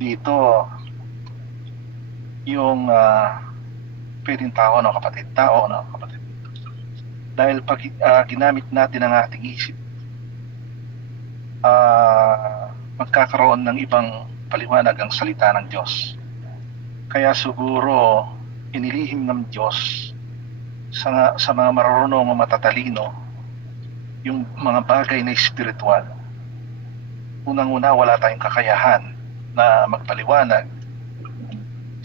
dito yung pwedeng tao, no, kapatid? Tao, no, kapatid? Dahil pag ginamit natin ang ating isip, magkakaroon ng ibang paliwanag ang salita ng Diyos. Kaya siguro inilihim ng Diyos sa mga marurunong o matatalino yung mga bagay na espiritual. Unang-una, wala tayong kakayahan na magpaliwanag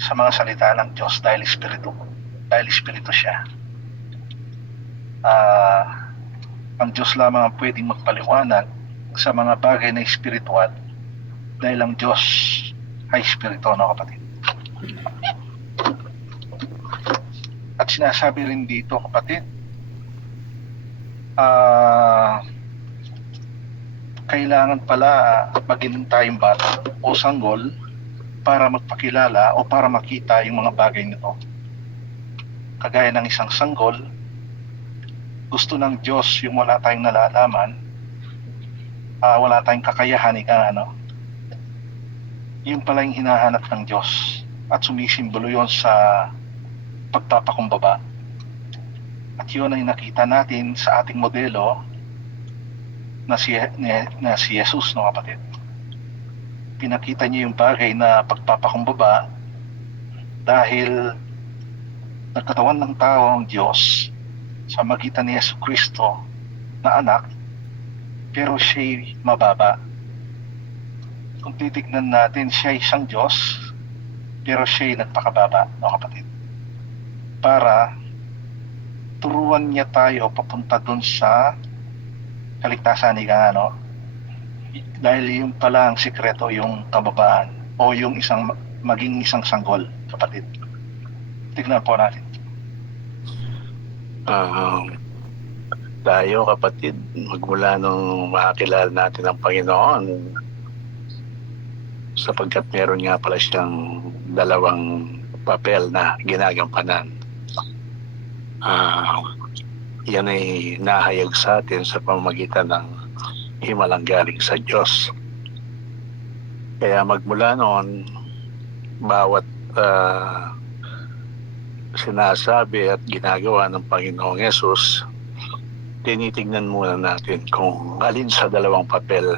sa mga salita ng Diyos dahil espiritu siya. Ang Diyos lamang ang pwedeng magpaliwanag sa mga bagay na espiritual dahil ang Diyos ay espiritu, no, kapatid? At sinasabi rin dito, kapatid, kailangan pala maging tayong bata o sanggol para magpakilala o para makita yung mga bagay nito. Kagaya ng isang sanggol, gusto ng Diyos yung wala tayong nalalaman, wala tayong kakayahan, yung pala yung hinahanap ng Diyos at sumisimbolo yon sa pagpapakumbaba. At yun ay nakita natin sa ating modelo na si Jesus, no, kapatid? Pinakita niya yung bagay na pagpapakumbaba dahil nagkatawan ng tao ang Diyos sa magitan ni Yesu Kristo na anak, pero siya'y mababa. Kung titignan natin, siya isang Diyos, pero siya'y nagpakababa, no, kapatid? Para turuan niya tayo papunta dun sa kaligtasan, dahil yung pala ang sikreto, yung kababaan o yung maging isang sanggol, kapatid. Tignan po natin. Tayo, kapatid, magmula nung makakilala natin ang Panginoon, sapagkat meron nga pala siyang dalawang papel na ginagampanan. Yan ay nahayag sa atin sa pamamagitan ng himalang galing sa Diyos. Kaya magmula noon, bawat sinasabi at ginagawa ng Panginoong Yesus, tinitingnan muna natin kung alin sa dalawang papel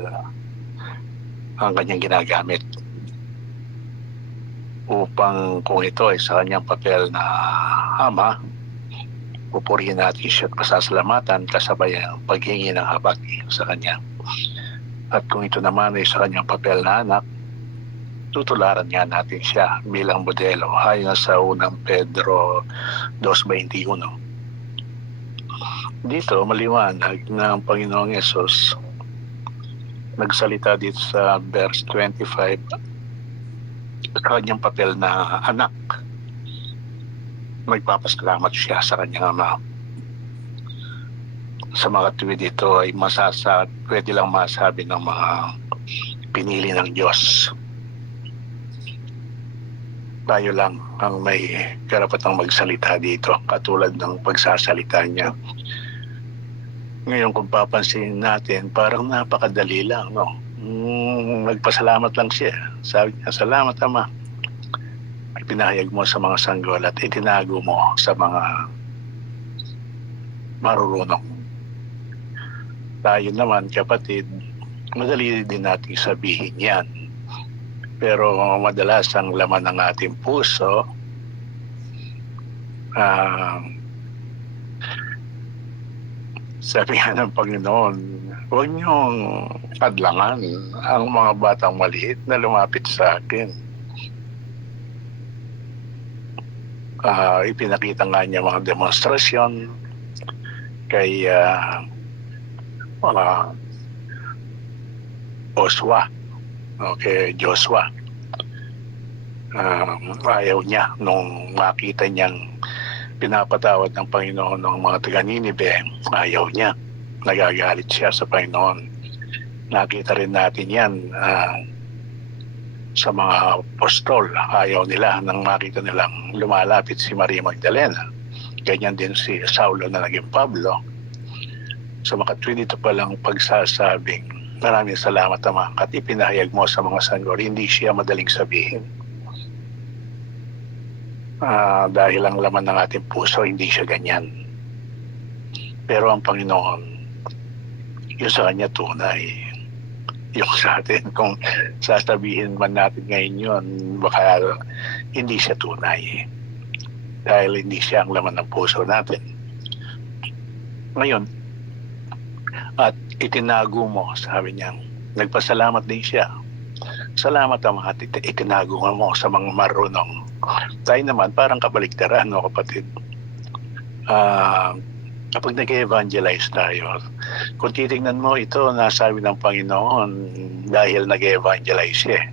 ang kanyang ginagamit, upang kung ito ay sa kanyang papel na Ama, pupurihin natin siya at pasasalamatan kasabay ang paghingi ng habag sa kanya. At kung ito naman ay sa kanyang papel na anak, tutularan nga natin siya bilang modelo ayon sa unang Pedro 2:21. Dito maliwanag na ang Panginoong Yesus nagsalita dito sa verse 25 sa kanyang papel na anak. Magpapasalamat siya sa kanyang ama. Sa mga tuwid dito ay pwede lang masabi ng mga pinili ng Diyos. Tayo lang ang may karapatang magsalita dito, katulad ng pagsasalita niya. Ngayon kung papansin natin, parang napakadali lang, no? Nagpasalamat lang siya. Sabi niya, salamat Ama. Pinahayag mo sa mga sanggol at itinago mo sa mga marurunong. Tayo naman, kapatid, madali din nating sabihin yan. Pero madalas ang laman ng ating puso, sabi nga ng Panginoon, huwag niyong adlangan ang mga batang maliit na lumapit sa akin. Ipinakita nga niya mga demonstrasyon kay Joshua. Ayaw niya nung makita niyang pinapatawad ng Panginoon ng mga taga-Ninive, ayaw niya. Nagagalit siya sa Panginoon. Nakita rin natin yan sa mga apostol. Ayaw nila nang makita nilang lumalapit si Maria Magdalena. Ganyan din si Saulo na naging Pablo. So makatwid ito palang pagsasabing, maraming salamat Ama at ipinahayag mo sa mga sanggol. Hindi siya madaling sabihin. Dahil ang laman ng ating puso, hindi siya ganyan. Pero ang Panginoon, yung sa Kanya tunay. Yung sa atin, kung sasabihin man natin ngayon yun, baka hindi siya tunay. Dahil hindi siya ang laman ng puso natin. Ngayon, at itinago mo, sabi niya, nagpasalamat din siya. Salamat Ama at itinago mo sa mga marunong. Tayo naman, parang kabaligtaran, no, kapatid. Kapag nag-evangelize tayo, kung titingnan mo ito, nasabi ng Panginoon dahil nag-evangelize siya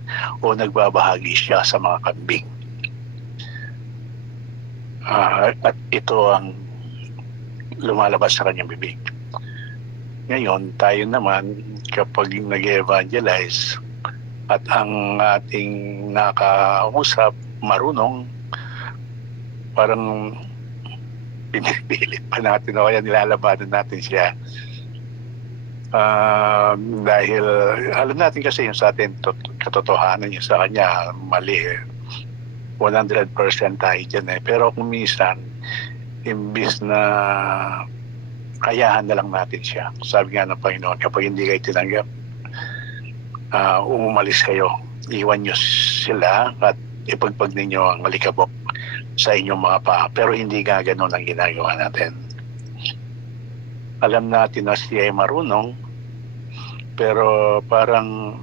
o nagbabahagi siya sa mga kambing. At ito ang lumalabas sa kanyang bibig. Ngayon, tayo naman, kapag nag-evangelize at ang ating nakausap marunong, parang pinipilit pa natin o kaya nilalabanan natin siya. Dahil alam natin kasi yung sa atin katotohanan yung sa kanya mali. 100% tayo dyan eh. Pero kung minsan, imbis na kayahan na lang natin siya. Sabi nga ng Panginoon, kapag hindi kayo tinanggap, umalis kayo. Iwan nyo sila at ipagpag ninyo ang alikabok sa inyong mga paa. Pero hindi nga ganun ang ginagawa natin. Alam natin na siya ay marunong, pero parang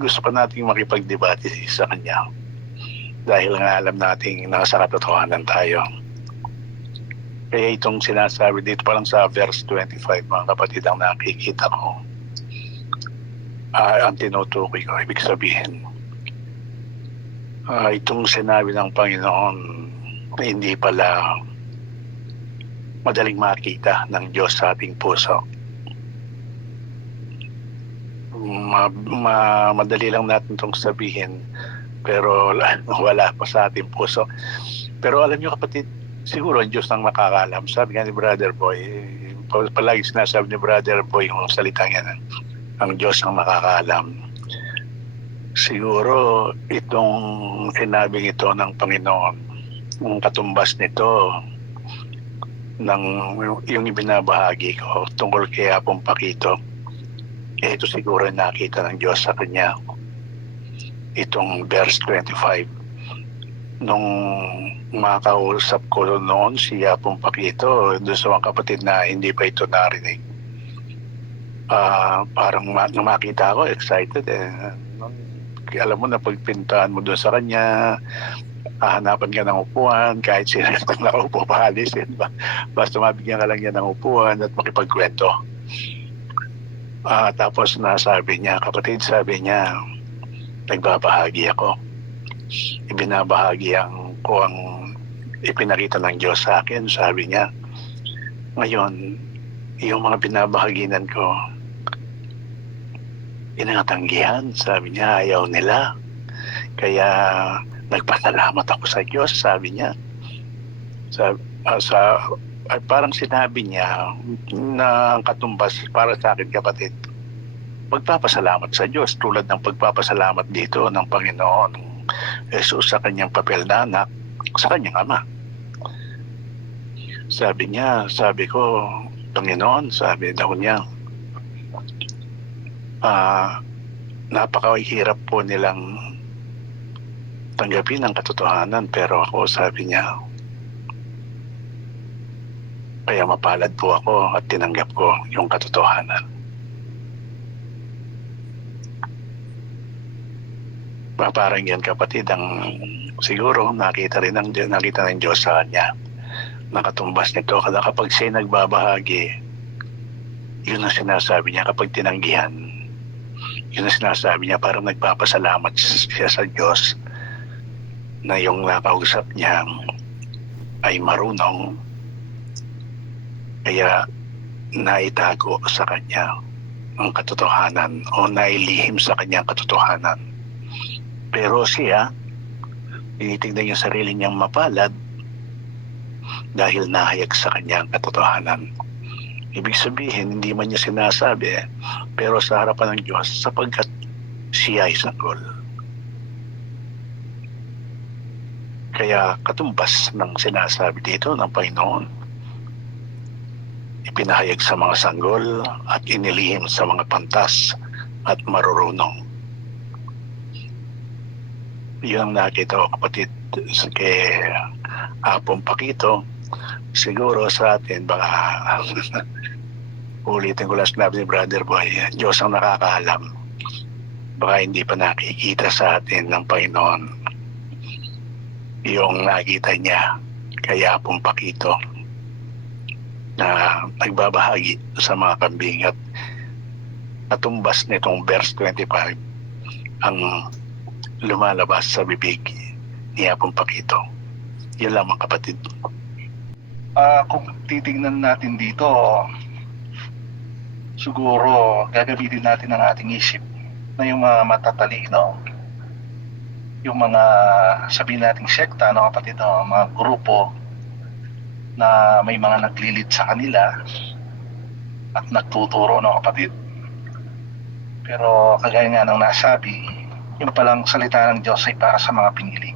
gusto pa natin makipagdebate sa kanya. Dahil nga alam natin nasa katotohanan tayo. Kaya itong sinasabi dito pa lang sa verse 25, mga kapatid, ang nakikita ko, ang tinutukoy ko, ibig sabihin, itong sinabi ng Panginoon hindi pala madaling makita ng Diyos sa ating puso. Madali lang natin itong sabihin, pero wala pa sa ating puso. Pero alam niyo kapatid, siguro ang Diyos nang makakalam. Sabi nga ni Brother Boy, palagi sinasabi ni Brother Boy yung salitang yan, ang Diyos ang makakalam. Siguro itong sinabing ito ng Panginoon, yung katumbas nito ng yung ibinabahagi ko tungkol kay Apong Pakito, ito siguro nakita ng Diyos sa kanya. Itong verse 25, nung makausap ko noon si Apong Pakito doon sa mga kapatid na hindi pa ito narinig, parang nung makita ako excited alam mo na pagpintahan mo doon sa kanya, hahanapan ka ng upuan, kahit sino ang nakaupo paalisin ba, basta mabigyan ka lang niya ng upuan at makipagkwento. Tapos nasabi niya, kapatid, sabi niya, nagbabahagi ako. Ibinabahagi ko ang ipinakita ng Diyos sa akin, sabi niya. Ngayon, yung mga binabahaginan ko, inatanggihan, sabi niya, ayaw nila. Kaya nagpasalamat ako sa Diyos, sabi niya. Parang sinabi niya na ang katumbas para sa akin, kapatid, magpapasalamat sa Diyos tulad ng pagpapasalamat dito ng Panginoon Jesus sa kanyang papel na anak sa kanyang ama. Sabi niya, sabi ko, Panginoon, sabi daw niya, napakahirap po nilang tanggapin ang katotohanan, pero ako, sabi niya, kaya mapalad po ako at tinanggap ko yung katotohanan. Parang yan, kapatid, ang siguro nakita ng Diyos sa kanya. Nakatumbas nito kada kapag siya nagbabahagi, yun ang sinasabi niya. Kapag tinanggihan, yun ang sinasabi niya, parang nagpapasalamat siya sa Diyos na yung nakausap niya ay marunong, kaya naitago sa kanya ang katotohanan o nailihim sa kanya ang katotohanan. Pero siya, tinitignan yung sarili niyang mapalad dahil nahayag sa kanya ang katotohanan. Ibig sabihin, hindi man niya sinasabi, pero sa harapan ng Diyos, sapagkat siya ay sanggol. Kaya katumbas ng sinasabi dito ng Panginoon, ipinahayag sa mga sanggol at inilihim sa mga pantas at marurunong. Yun ang nakita ko, kapatid, kay Apong Pakito. Siguro sa atin, baka ulitin ko lang sinabi ni Brother Boy, Diyos ang nakakaalam. Baka hindi pa nakikita sa atin ng Panginoon yung nakita niya kay Apong Pakito na nagbabahagi sa mga kambing, at natumbas nitong verse 25 ang lumalabas sa bibig ni Apong Pakito. Yun lamang, kapatid. Kung titingnan natin dito, siguro gagamitin natin ang ating isip na yung mga matatalino, yung mga sabihin nating sekta, no, kapatid, no, mga grupo na may mga naglilid sa kanila at nagtuturo, no, kapatid. Pero kagaya nga ng nasabi, yung palang salita ng Diyos ay para sa mga pinili.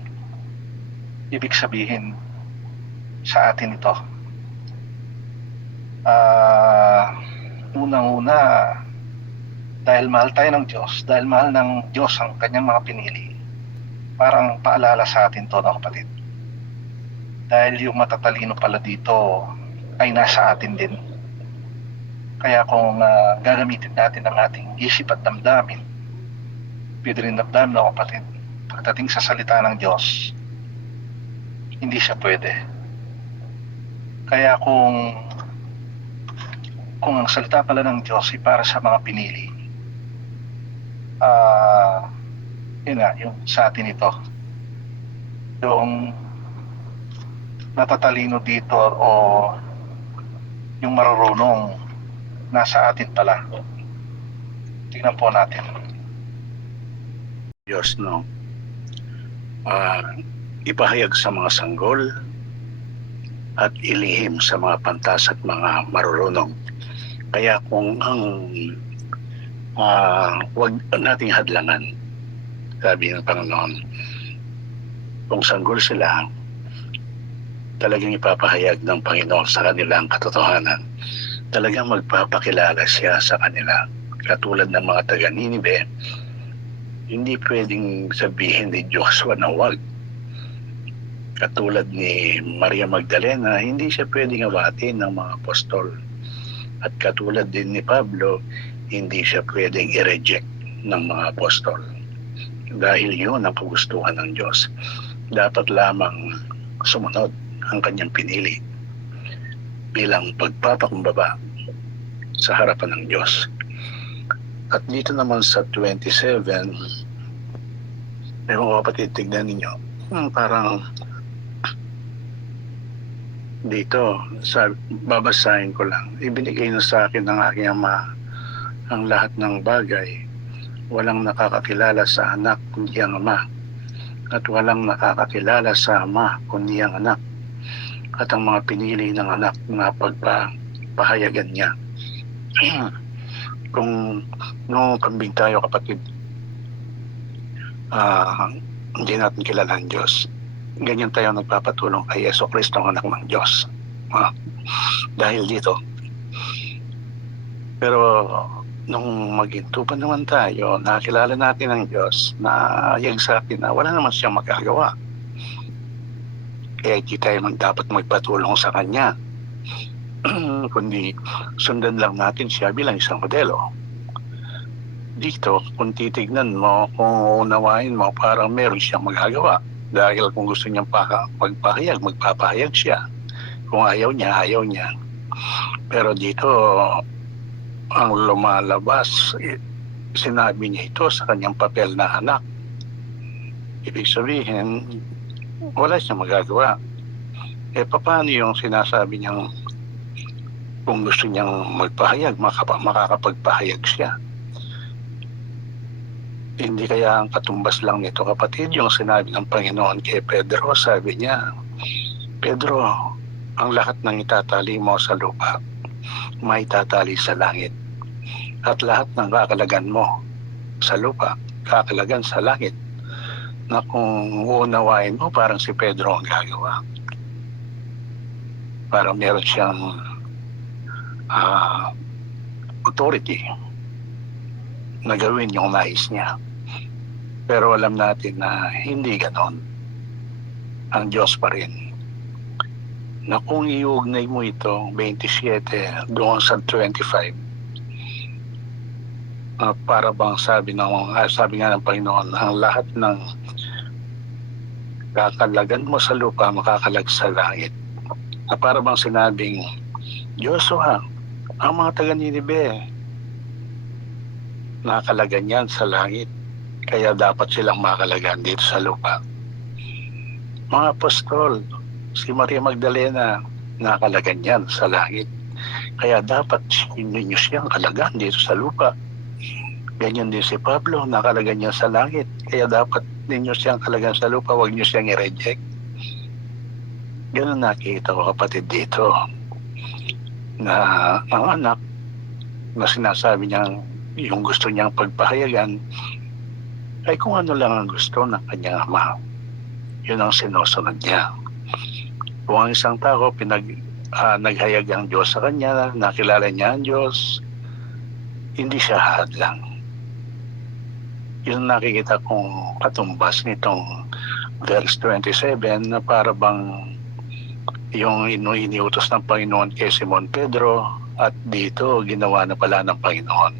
Ibig sabihin, sa atin ito, unang-una, dahil mahal tayo ng Diyos, dahil mahal ng Diyos ang kanyang mga pinili, parang paalala sa atin to, no, kapatid. Dahil yung matatalino pala dito ay nasa atin din. Kaya kung gagamitin natin ang ating isip at damdamin, pwede rin damdamin, no, kapatid, pagdating sa salita ng Diyos, hindi siya pwede. Kaya kung ang salita pala ng Diyos ay para sa mga pinili, yun nga, yung sa atin ito, yung natatalino dito o yung marurunong, nasa atin pala. Tingnan po natin. Diyos, no? Ipahayag sa mga sanggol at ilihim sa mga pantas at mga marurunong. Kaya kung ang huwag nating hadlangan, sabi ng Panginoon, kung sanggol sila, talagang ipapahayag ng Panginoon sa kanila ang katotohanan. Talagang magpapakilala siya sa kanila. Katulad ng mga taga-Ninive, hindi pwedeng sabihin ni Joshua na wag. Katulad ni Maria Magdalena, hindi siya pwedeng awatin ng mga apostol. At katulad din ni Pablo, hindi siya pwedeng i-reject ng mga apostol. Dahil yun ang kagustuhan ng Diyos. Dapat lamang sumunod ang kanyang pinili bilang pagpapakumbaba sa harapan ng Diyos. At dito naman sa 27, may mga kapatid, tignan ninyo. Parang dito, babasahin ko lang. Ibinigay na sa akin ng aking ama ang lahat ng bagay. Walang nakakakilala sa anak kundi ang ama. At walang nakakakilala sa ama kundi ang anak. At ang mga pinili ng anak na pagpapahayagan niya. Kung nung kambing tayo kapatid, hindi natin kilala ang Diyos. Ganyan tayo nagpapatulong kay Yeso Cristo, ang anak ng Diyos. Dahil dito. Pero nung maginto pa naman tayo, nakilala natin ang Diyos na ayag sa atin na wala naman siyang magagawa. Kaya hindi tayo dapat magpatulong sa Kanya. Kundi sundan lang natin siya bilang isang modelo. Dito, kung titignan mo, kung unawain mo, parang meron siyang magagawa. Dahil kung gusto niyang magpahayag, magpapahayag siya. Kung ayaw niya, ayaw niya. Pero dito, ang lumalabas, sinabi niya ito sa kanyang papel na anak. Ibig sabihin, wala siyang magagawa. Paano yung sinasabi niyang kung gusto niyang magpahayag, makakapagpahayag siya? Hindi kaya ang katumbas lang nito kapatid yung sinabi ng Panginoon kay Pedro. Sabi niya, Pedro, ang lahat ng itatali mo sa lupa, may itatali sa langit. At lahat ng kakalagan mo sa lupa, kakalagan sa langit. Na kung uunawain mo, parang si Pedro ang gagawa. Parang meron siyang authority na gawin yung nais niya. Pero alam natin na hindi ganon. Ang Diyos pa rin. Na kung iugnay mo ito, 27, doon sa 25, para bang sabi nga ng Panginoon, ang lahat ng kakalagan mo sa lupa, makakalag sa langit. Na para bang sinabing, Joshua, ang mga taga-Ninibe, nakakalagan yan sa langit. Kaya dapat silang makalagan dito sa lupa. Mga apostol, si Maria Magdalena, nakakalagan yan sa langit. Kaya dapat ninyo siyang kalagan dito sa lupa. Ganyan din si Pablo, nakalagan niya sa langit. Kaya dapat ninyo siyang kalagan sa lupa, huwag niyo siyang i-reject. Ganun nakita ko kapatid dito. Na ang anak, na sinasabi niyang yung gusto niyang pagpahayagan, ay kung ano lang ang gusto ng kanyang ama. Yun ang sinusunod niya. Kung ang isang tao naghayag ang Diyos sa kanya, nakilala niya ang Diyos, hindi siya hadlang. Yun nakikita kong katumbas nitong verse 27 na para bang yung iniutos ng Panginoon kay Simon Pedro at dito ginawa na pala ng Panginoon.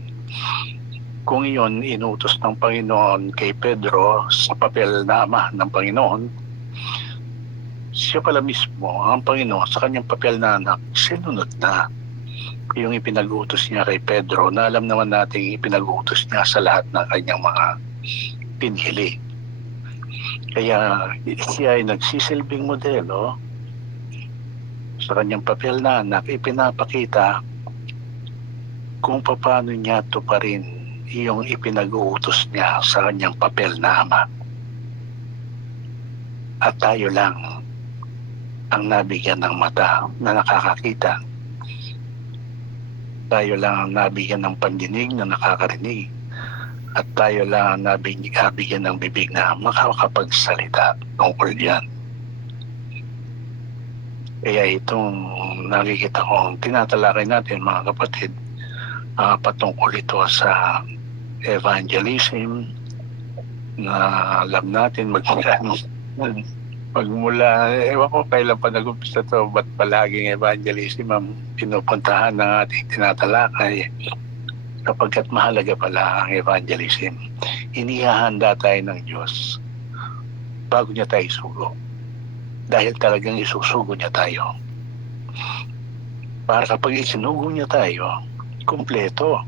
Kung iyon inutos ng Panginoon kay Pedro sa papel na ama ng Panginoon, siya pala mismo, ang Panginoon, sa kanyang papel na anak, sinunod na yung ipinag-utos niya kay Pedro na alam naman natin ipinag-utos niya sa lahat ng kanyang mga pinili. Kaya siya ay nagsisilbing modelo sa kanyang papel na anak, ipinapakita kung paano niya tuparin yung ipinag-uutos niya sa kanyang papel na ama. At tayo lang ang nabigyan ng mata na nakakakita. Tayo lang ang nabigyan ng pandinig na nakakarinig. At tayo lang ang nabigyan ng bibig na makakapagsalita tungkol diyan. Kaya itong nakikita kong tinatalakay natin mga kapatid, patungkol ito sa evangelism na alam natin magmula, ewan ko kailan pa nag-umpisa to, ba't palaging evangelism ang pinupuntahan ng ating tinatalakay kapagkat mahalaga pala ang evangelism. Inihahanda tayo ng Diyos bago niya tayo isugo. Dahil talagang isusugo niya tayo. Para kapag isinugo niya tayo, kumpleto.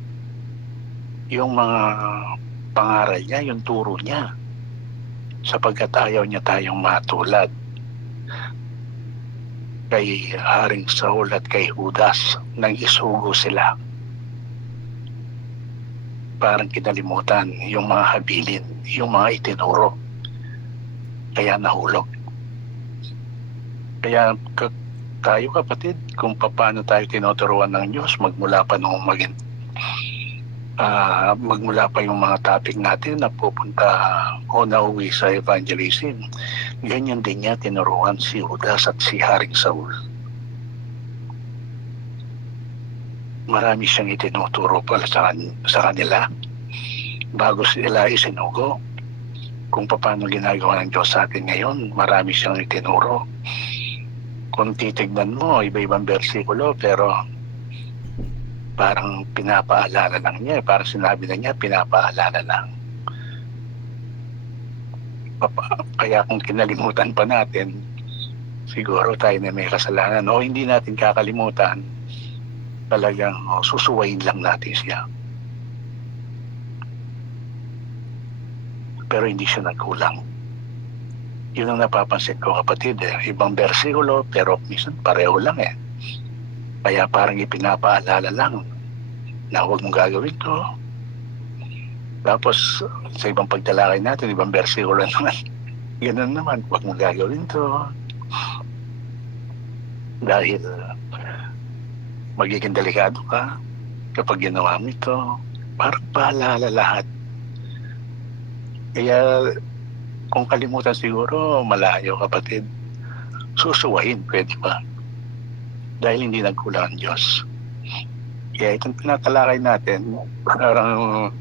yung mga pangaral niya, yung turo niya, sapagkat ayaw niya tayong matulad kay Haring Saul at kay Judas nang isugo sila. Parang kinalimutan yung mga habilin, yung mga itinuro, kaya nahulog. Kaya tayo kapatid, kung paano tayo tinuturuan ng Diyos magmula pa nung magmula pa yung mga topic natin na pupunta o nauwi sa evangelism, ganyan din niya tinuruan si Judas at si Haring Saul. Marami siyang itinuturo pala sa kanila bago sila isinugo. Kung paano ginagawa ng Diyos sa atin ngayon, marami siyang itinuro. Kung titignan mo, iba-ibang bersikulo, pero parang pinapaalala lang niya, parang sinabi na niya, pinapaalala lang. Kaya kung kinalimutan pa natin, siguro tayo na may kasalanan, o hindi natin kakalimutan, talagang susuwayin lang natin siya. Pero hindi siya nagkulang. Yun ang napapansin ko kapatid, ibang bersikulo pero minsan pareho lang eh. Kaya parang ipinapaalala lang na huwag mong gagawin to. Tapos sa ibang pagtalakay natin, ibang bersikulo naman, ganun naman, huwag mong gagawin to. Dahil magiging delikado ka kapag ginawa mo ito. Parang paalala lahat. Kaya kung kalimutan siguro, malayo kapatid. Susuwahin, pwede ba? Dahil hindi nagkulang ang Diyos. Kaya itong pinatalakay natin, parang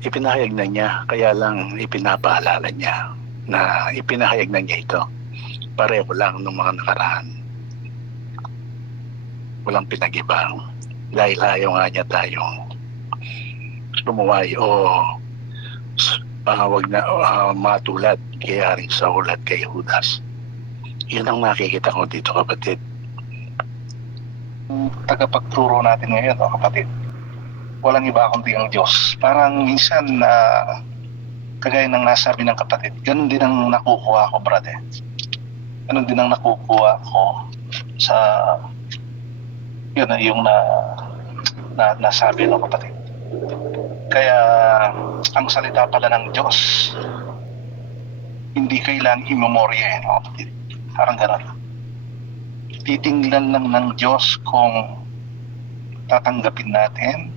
ipinahayag na niya, kaya lang ipinapaalala niya na ipinahayag na niya ito. Pareho lang ng mga nakaraan. Walang pinag-ibang. Dahil ayaw nga niya tayong lumuway o wag na matulad kay Haring Saul at kay Judas. Yun ang nakikita ko dito kapatid. Tagapagturo natin ngayon, kapatid, walang iba kundi ang Diyos. Parang minsan kagaya ng nasabi ng kapatid, ganun din ang nakukuha ko, brother. Ganun din ang nakukuha ko sa yun yung nasabi ng kapatid. Kaya ang salita pala ng Diyos hindi kailangan imemorya, kapatid. Parang gano'n. Titingnan lang ng Diyos kung tatanggapin natin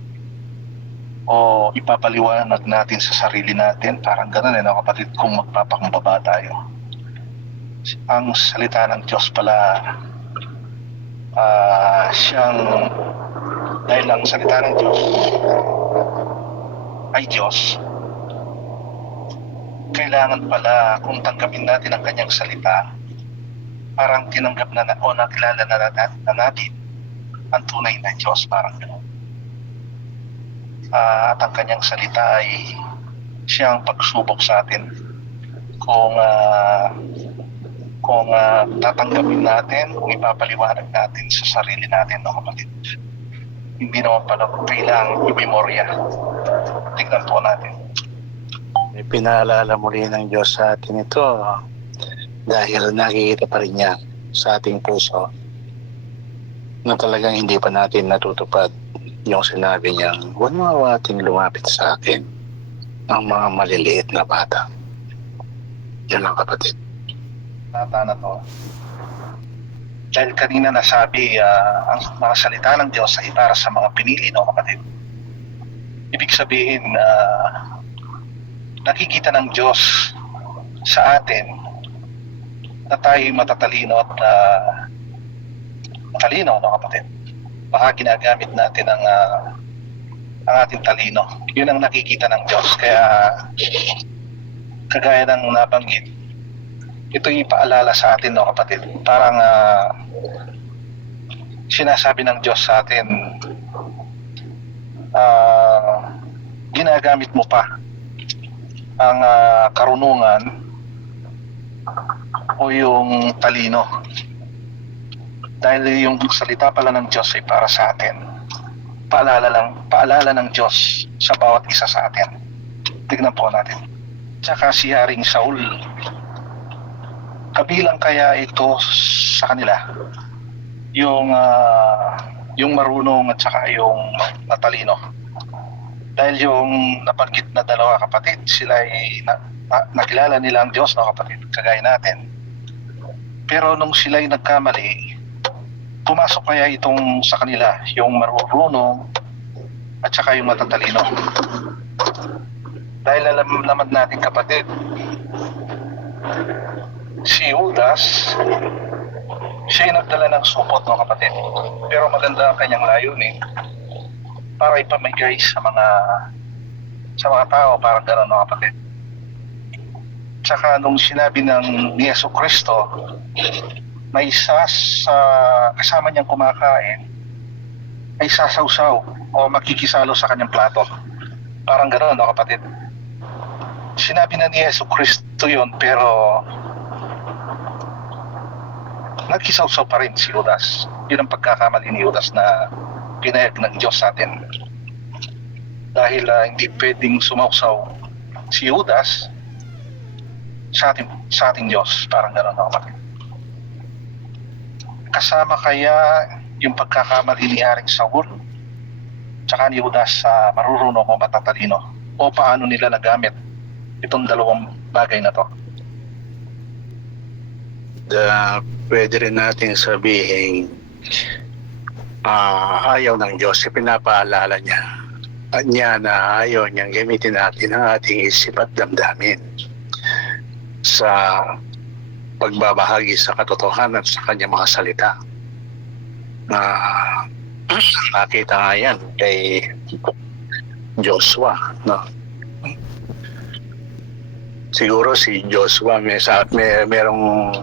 o ipapaliwanag natin sa sarili natin. Parang gano'n, kapatid, kung magpapakumbaba tayo. Ang salita ng Diyos pala siyang, dahil ang salita ng Diyos ay Diyos, kailangan pala kung tanggapin natin ang kanyang salita, parang tinanggap na o nakilala na natin ang tunay na Diyos, parang gano'n. At ang kanyang salita ay siyang pagsubok sa atin kung tatanggapin natin, kung ipapaliwanag natin sa sarili natin, kapatid. Hindi naman pala kailangang i-memorya. Tignan po natin. Pinaalala muli ng Diyos sa atin ito dahil nakikita pa rin niya sa ating puso na talagang hindi pa natin natutupad yung sinabi niya, huwag mo ating lumapit sa akin ang mga maliliit na bata. Yan lang kapatid. Tata na to. Dahil kanina nasabi, ang mga salita ng Diyos ay para sa mga pinili, kapatid. Ibig sabihin, nakikita ng Diyos sa atin na tayo matatalino at matalino, kapatid. Baka ginagamit natin ang ating talino. Yun ang nakikita ng Diyos. Kaya, kagaya ng nabanggit, ito yung ipaalala sa atin, kapatid. Parang sinasabi ng Diyos sa atin, ginagamit mo pa ang karunungan o yung talino. Dahil yung salita pala ng Diyos ay para sa atin. paalala ng Diyos sa bawat isa sa atin. Tignan po natin. Tsaka si Haring Saul, kabilang kaya ito sa kanila yung marunong at saka yung matalino? Dahil yung nabanggit na dalawa kapatid, sila ay nakilala nila ang Diyos, no kapatid, kagaya natin. Pero nung sila ay nagkamali, pumasok kaya itong sa kanila, yung marunong at saka yung matatalino? Dahil alam naman natin kapatid, si Judas, siya ay nagdala ng supot, no kapatid. Pero maganda ang kanyang layunin para ipamigay sa mga tao, parang gano'n, no kapatid. Tsaka nung sinabi ni Yesu Cristo na isa sa kasama niyang kumakain ay sasawsaw o makikisalo sa kanyang plato, parang gano'n, no kapatid. Sinabi na ni Yesu Cristo yun, pero nagkisawsaw pa rin si Judas. Yun ang pagkakamali ni Judas na pinayag ng Diyos sa atin. Dahil hindi pwedeng sumawsaw si Judas sa ating Diyos, parang gano'n, no kapatid. Kasama kaya yung pagkakamali ni Haring Saul tsaka ni Judas sa marurunong o matatalino, o paano nila nagamit itong dalawang bagay na to? Pwede rin natin sabihin ayaw ng Diyos, pinapaalala niya na ayaw niyang gamitin natin ang ating isip at damdamin sa pagbabahagi sa katotohanan sa kanyang mga salita. Nakita nga yan kay Joshua, no? Siguro si Joshua merong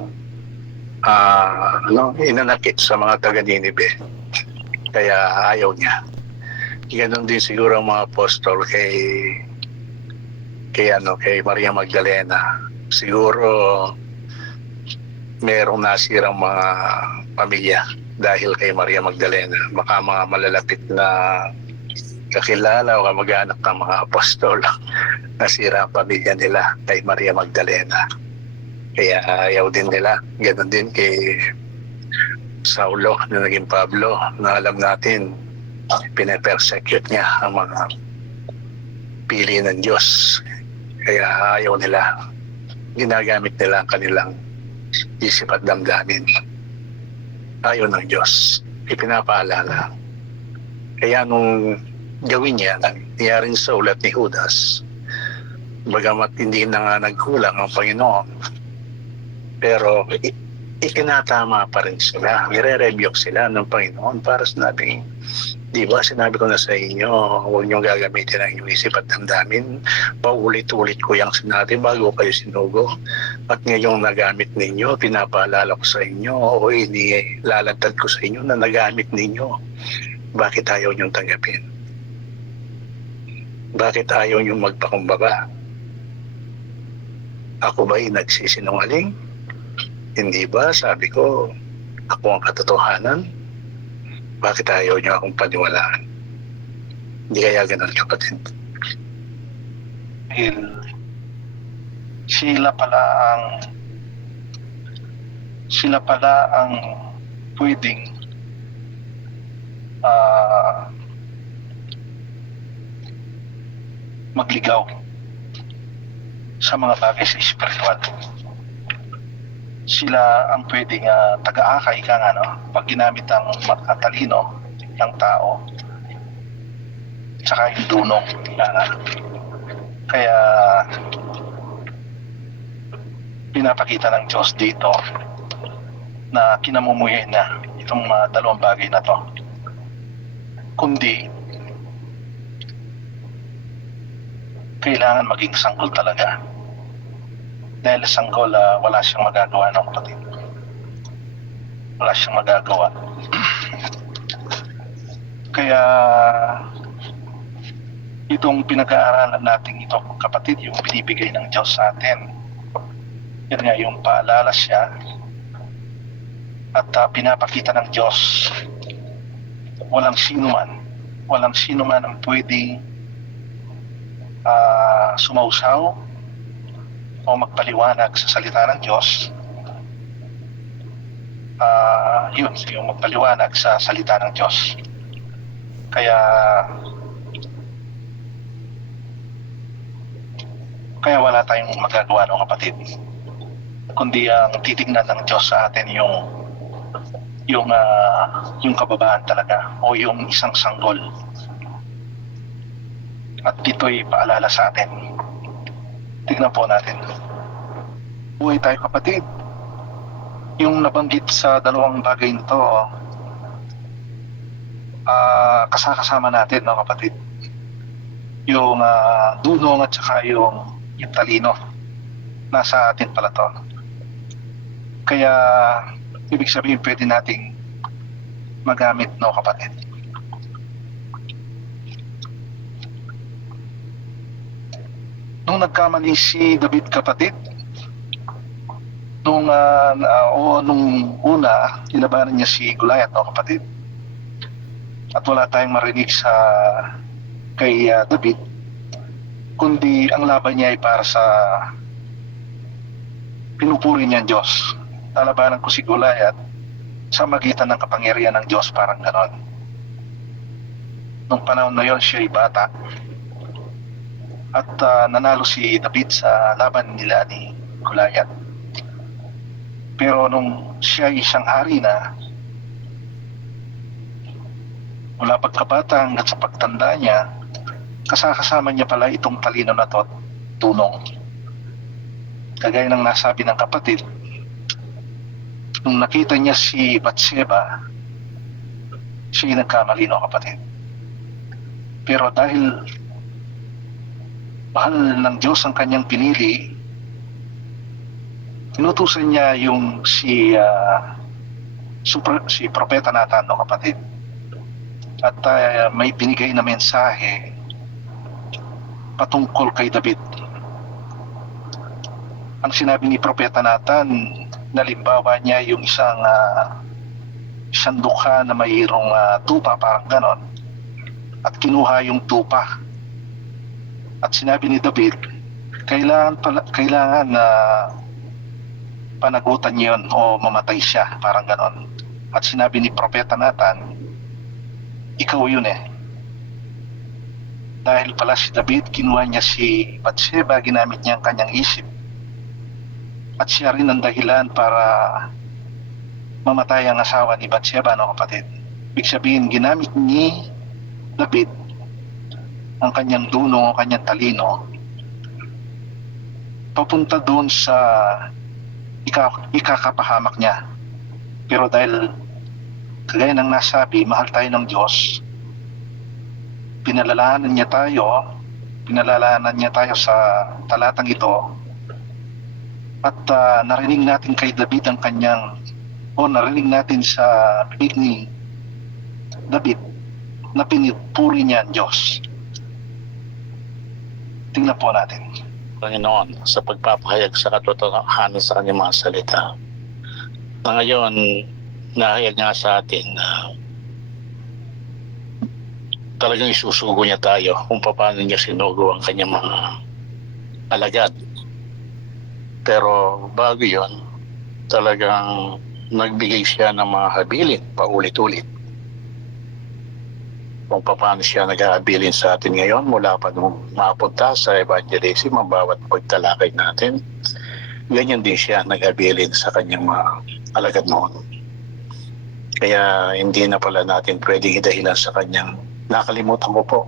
inanakit sa mga taga Ninive, kaya ayaw niya. Ganon din siguro ang mga apostol kay Maria Magdalena. Siguro merong nasirang mga pamilya dahil kay Maria Magdalena. Baka mga malalapit na kakilala o kamag-anak ng mga apostol nasira ang pamilya nila kay Maria Magdalena. Kaya ayaw din nila. Ganon din kay Saulo na naging Pablo, na alam natin pinapersecute niya ang mga pili ng Diyos. Kaya ayaw nila. Ginagamit nila ang kanilang isip at damdamin. Ayaw ng Diyos. Ipinapaalala. Kaya nung gawin niya, nangyari sa ulat ni Judas, bagamat hindi na nga nagkulang ang Panginoon, pero ikinatama pa rin sila. Nire-rebuke sila ng Panginoon para sinabing, di ba, sinabi ko na sa inyo, huwag niyong gagamitin ang inyong isip at damdamin. Paulit-ulit ko yung sinabi bago kayo sinugo. At ngayong nagamit ninyo, pinapaalala ko sa inyo, o inilalantad ko sa inyo na nagamit ninyo. Bakit ayaw niyong tanggapin? Bakit ayaw niyong magpakumbaba? Ako ba'y nagsisinungaling? Hindi ba, sabi ko, ako ang katotohanan? Bakit ayaw niyo akong paniwalaan? Hindi kaya ganun, kapatid. Sila pala ang pwedeng magligaw sa mga bagay sa espiritual. Sila ang pwedeng taga-akay ka nga, no? Pag ginamit ang matatalino ng tao tsaka yung dunong. Kaya pinapakita ng Diyos dito na kinamumuhay na itong dalawang bagay na to. Kundi kailangan maging sanggol talaga. Dahil sanggol, wala siyang magagawa ng kapatid. Wala siyang magagawa. Kaya itong pinag-aaralan natin ito, kapatid, yung binibigay ng Diyos sa atin, yan nga yung paalala siya at pinapakita ng Diyos walang sino man walang sino man ang pwedeng sumausaw o magpaliwanag sa salita ng Diyos. Yun, yung magpaliwanag sa salita ng Diyos. Kaya wala tayong magagawa, no, kapatid, kundi ang titignan ng Diyos sa atin yung kababaan talaga, o yung isang sanggol. At ito'y paalala sa atin. Tignan po natin. Buhay tayo, kapatid. Yung nabanggit sa dalawang bagay nito, kasama natin, no, kapatid. Yung dunong at saka yung talino. Nasa atin pala to. Kaya ibig sabihin pwede nating magamit, no, kapatid. Nung nagkamali si David, kapatid, nung una nilabanan niya si Goliath, no, kapatid, at wala tayong marinig kay David, kundi ang laban niya ay para sa pinupuri niyang Diyos. Lalabanan ko si Goliath sa magitan ng kapangyarihan ng Diyos, parang ganon. Nung panahon na yon, siya ay bata. At nanalo si David sa laban nila ni Goliath. Pero nung siya ay isang hari na, mula pagkabata hanggang sa pagtanda niya, kasama niya pala itong talino na to, tunong. Kagaya ng nasabi ng kapatid, nung nakita niya si Batseba, siya nagkamali, no, kapatid. Pero dahil mahal ng Diyos ang kanyang pinili, inutusan niya yung si Propeta Nathan, no, kapatid. At may binigay na mensahe patungkol kay David. Ang sinabi ni Propeta Nathan, nalimbawa niya yung isang dukha na mayroong tupa, parang ganon, at kinuha yung tupa. At sinabi ni David, kailangan na panagutan niya yun o mamatay siya, parang ganon. At sinabi ni Propeta Nathan, ikaw yun eh. Dahil pala si David, kinuha niya si Batseba, ginamit niya ang kanyang isip. At siya rin ang dahilan para mamatay ang asawa ni Batseba, no, kapatid. Ibig sabihin, ginamit ni David ang kanyang dunong, ang kanyang talino, papunta doon sa ikakapahamak niya. Pero dahil, kagaya ng nasabi, mahal tayo ng Diyos, pinalalahanan niya tayo sa talatang ito, at narinig natin kay David narinig natin sa bibig ni David na pinupuri niya ang Diyos. Tingnan po natin. Panginoon, sa pagpapahayag sa katotohanan sa kanyang mga salita. Na ngayon, nahayag nga sa atin na talagang isusugo niya tayo kung paano niya sinugo ang kanyang mga alagad. Pero bago yon, talagang nagbigay siya ng mga habilin paulit-ulit. Kung paano siya nag-aabilin sa atin ngayon mula pa nung mapunta sa evangelism ang bawat pagtalakay natin, ganyan din siya nag-abilin sa kanyang mga alagad noon. Kaya hindi na pala natin pwedeng idahilan sa kanyang nakalimutan ko po.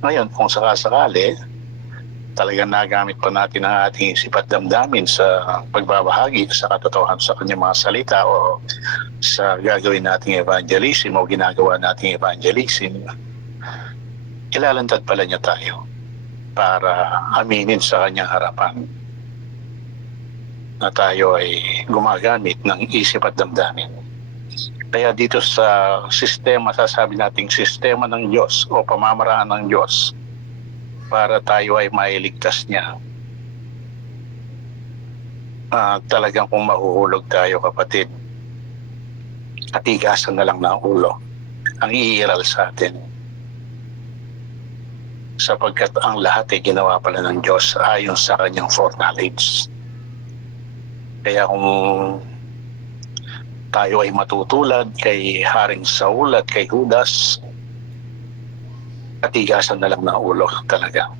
Ngayon, kung sakasakali, talagang nagamit pa natin ang ating isip at damdamin sa pagbabahagi sa katotohanan sa kanyang mga salita o sa gagawin nating evangelism o ginagawa nating evangelism, ilalantad pala niya tayo para aminin sa kanyang harapan na tayo ay gumagamit ng isip at damdamin. Kaya dito sa sistema, sasabi nating sistema ng Diyos o pamamaraan ng Diyos para tayo ay mailigtas niya. Talagang kung mahuhulog tayo, kapatid, katigasan na lang ng ulo ang iiral sa atin. sapagkat ang lahat ay ginawa pala ng Diyos ayon sa kanyang foreknowledge. Kaya kung tayo ay matutulad kay Haring Saul at kay Judas, katigasan na lang ng ulo talaga.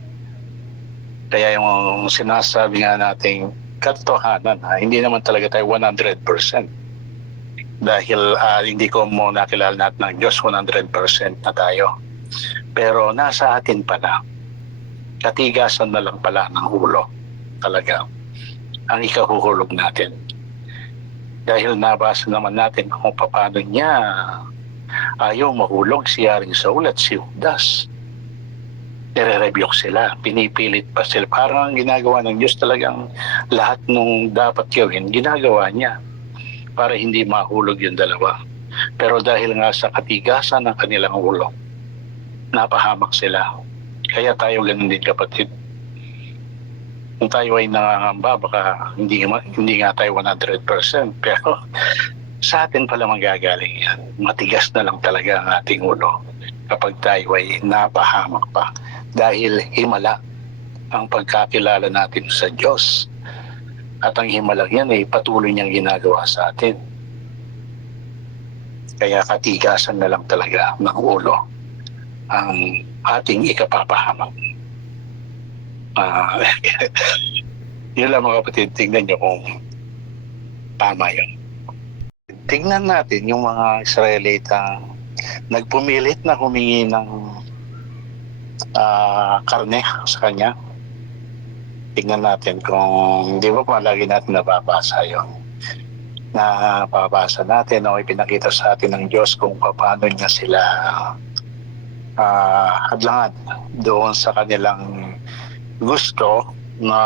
Kaya yung sinasabi nga nating katotohanan, hindi naman talaga tayo 100%. Dahil hindi ko mo nakilala natin ng Diyos 100% na tayo. Pero nasa atin pala, katigasan na lang pala ng ulo talaga ang ikahuhulog natin. Dahil nabasa naman natin kung paano niya ayaw mahulog si Haring Saul at si Judas. Nire-rebuke sila, pinipilit pa sila. Parang ang ginagawa ng Diyos talagang lahat nung dapat gawin, ginagawa niya para hindi mahulog yung dalawa. Pero dahil nga sa katigasan ng kanilang ulo, napahamak sila. Kaya tayo ganun din, kapatid. Kung tayo ay nangangamba, baka hindi nga tayo 100%. Pero sa atin pala manggagaling yan. Matigas na lang talaga ang ating ulo kapag tayo ay napahamak pa. Dahil himala ang pagkakilala natin sa Diyos. At ang himalang yan ay patuloy niyang ginagawa sa atin. Kaya katigasan na lang talaga ng ulo ang ating ikapapahamak. Yun lang mga kapatid, tingnan nyo kung tama yun. Tingnan natin yung mga Israelita nagpumilit na humingi ng karne sa kanya. Tingnan natin kung di ba palagi natin nababasa yun. Nababasa natin o ipinakita sa atin ng Diyos kung paano niya sila hadlangan doon sa kanilang gusto na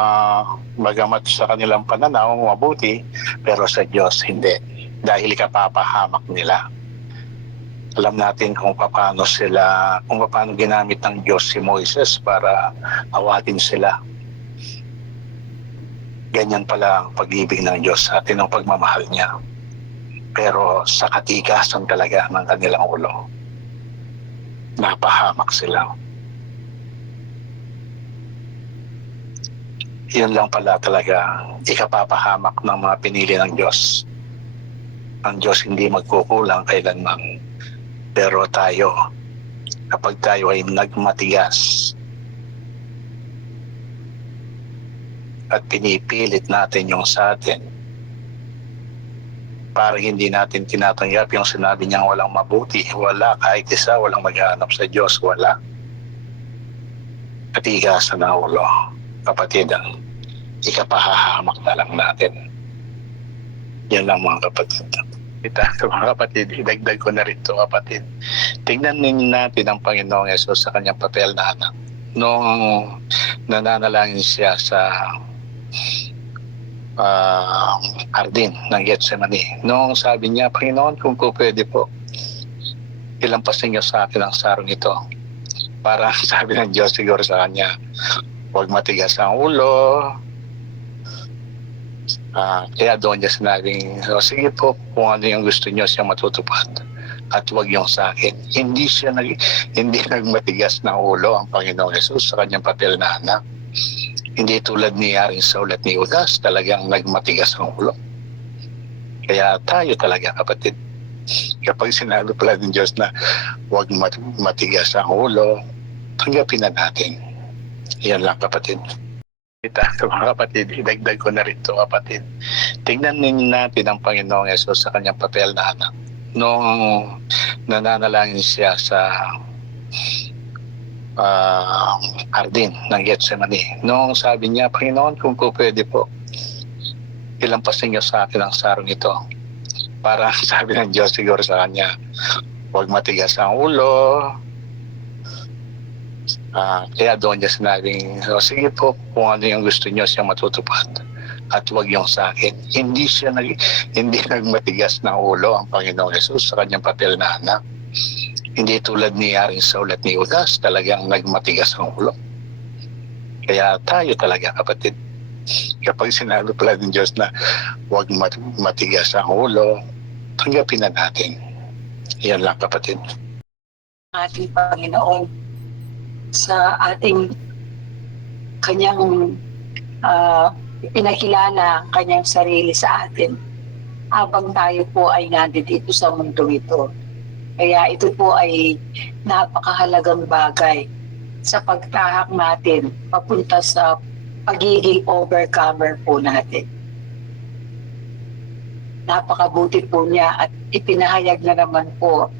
bagamat sa kanilang pananaw mabuti, pero sa Diyos hindi. Dahil ikapapahamak nila. Alam natin kung paano ginamit ng Diyos si Moises para awatin sila. Ganyan pala ang pag-ibig ng Diyos sa atin, ang pagmamahal niya. Pero sa katigasan talaga ng kanilang ulo, napahamak sila. Yun lang pala talaga ikapapahamak ng mga pinili ng Diyos. Ang Diyos hindi magkukulang kailanman. Pero tayo, kapag tayo ay nagmatigas at pinipilit natin yung sa atin, parang hindi natin tinatanggap yung sinabi niyang walang mabuti, wala, kahit isa, walang maghanap sa Diyos, wala. Katigasan na ulo, kapatid, ikapahahamak na lang natin. Yan lang mga kapatid. Mga kapatid, idagdag ko na rin ito, kapatid. Tingnan natin ang Panginoong Yesus sa kanyang papel na anak. Noong nananalangin siya sa hardin ng Getsemani. Noong sabi niya, Panginoon, kung po pwede po, ilampasin niyo sa akin ang sarong ito. Para sabi ng Diyos siguro sa kanya, huwag matigas ang ulo. Kaya doon niya sinabing, sige po, kung ano yung gusto niyo siya matutupad at huwag yung sa akin. Hindi nagmatigas ng ulo ang Panginoong Yesus sa kanyang papel na anak. Hindi tulad ni Haring Saul at ni Judas, talagang nagmatigas ang ulo. Kaya tayo talaga, kapatid, kapag sinabi pala ng Diyos na huwag matigas ang ulo, tanggapin na natin. Yan lang, kapatid. Mga kapatid, idagdag ko na rin ito, kapatid. Tingnan natin ang Panginoong Yesus sa kanyang papel na anak. Noong nananalangin siya sa hardin ng Getsemani. Noong sabi niya, Panginoon, kung po pwede po, ilampasin niyo sa akin ang sarong ito. Para sabi ng Diyos siguro sa kanya, huwag matigas ang ulo. Kaya doon niya sinabing, sige po, kung ano yung gusto niyo siya matutupad at huwag yung sa akin. Hindi nagmatigas ng ulo ang Panginoong Yesus sa kanyang papel na anak. Hindi tulad ni Haring Saul at ni Judas, talagang nagmatigas ang ulo. Kaya tayo talaga, kapatid, kapag sinabi pala ng Diyos na huwag matigas ang ulo, tanggapin na natin. Yan lang, kapatid. Ating Panginoon, sa ating kanyang pinakilala ang kanyang sarili sa atin habang tayo po ay nandito sa mundong ito. Kaya ito po ay napakahalagang bagay sa pagtahak natin papunta sa pagiging overcomer po natin. Napakabuti po niya at ipinahayag na naman po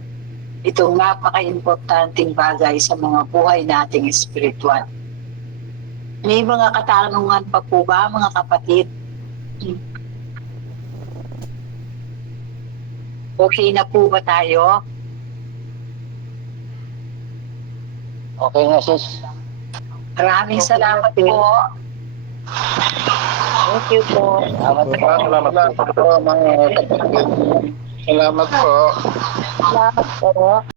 itong napaka-importanting bagay sa mga buhay nating espiritual. May mga katanungan pa po ba, mga kapatid? Okay na po ba tayo? Okay na, sis. Maraming salamat po. Thank you po. Salamat po. Salamat po mga kapatid. Salamat po. Salamat po.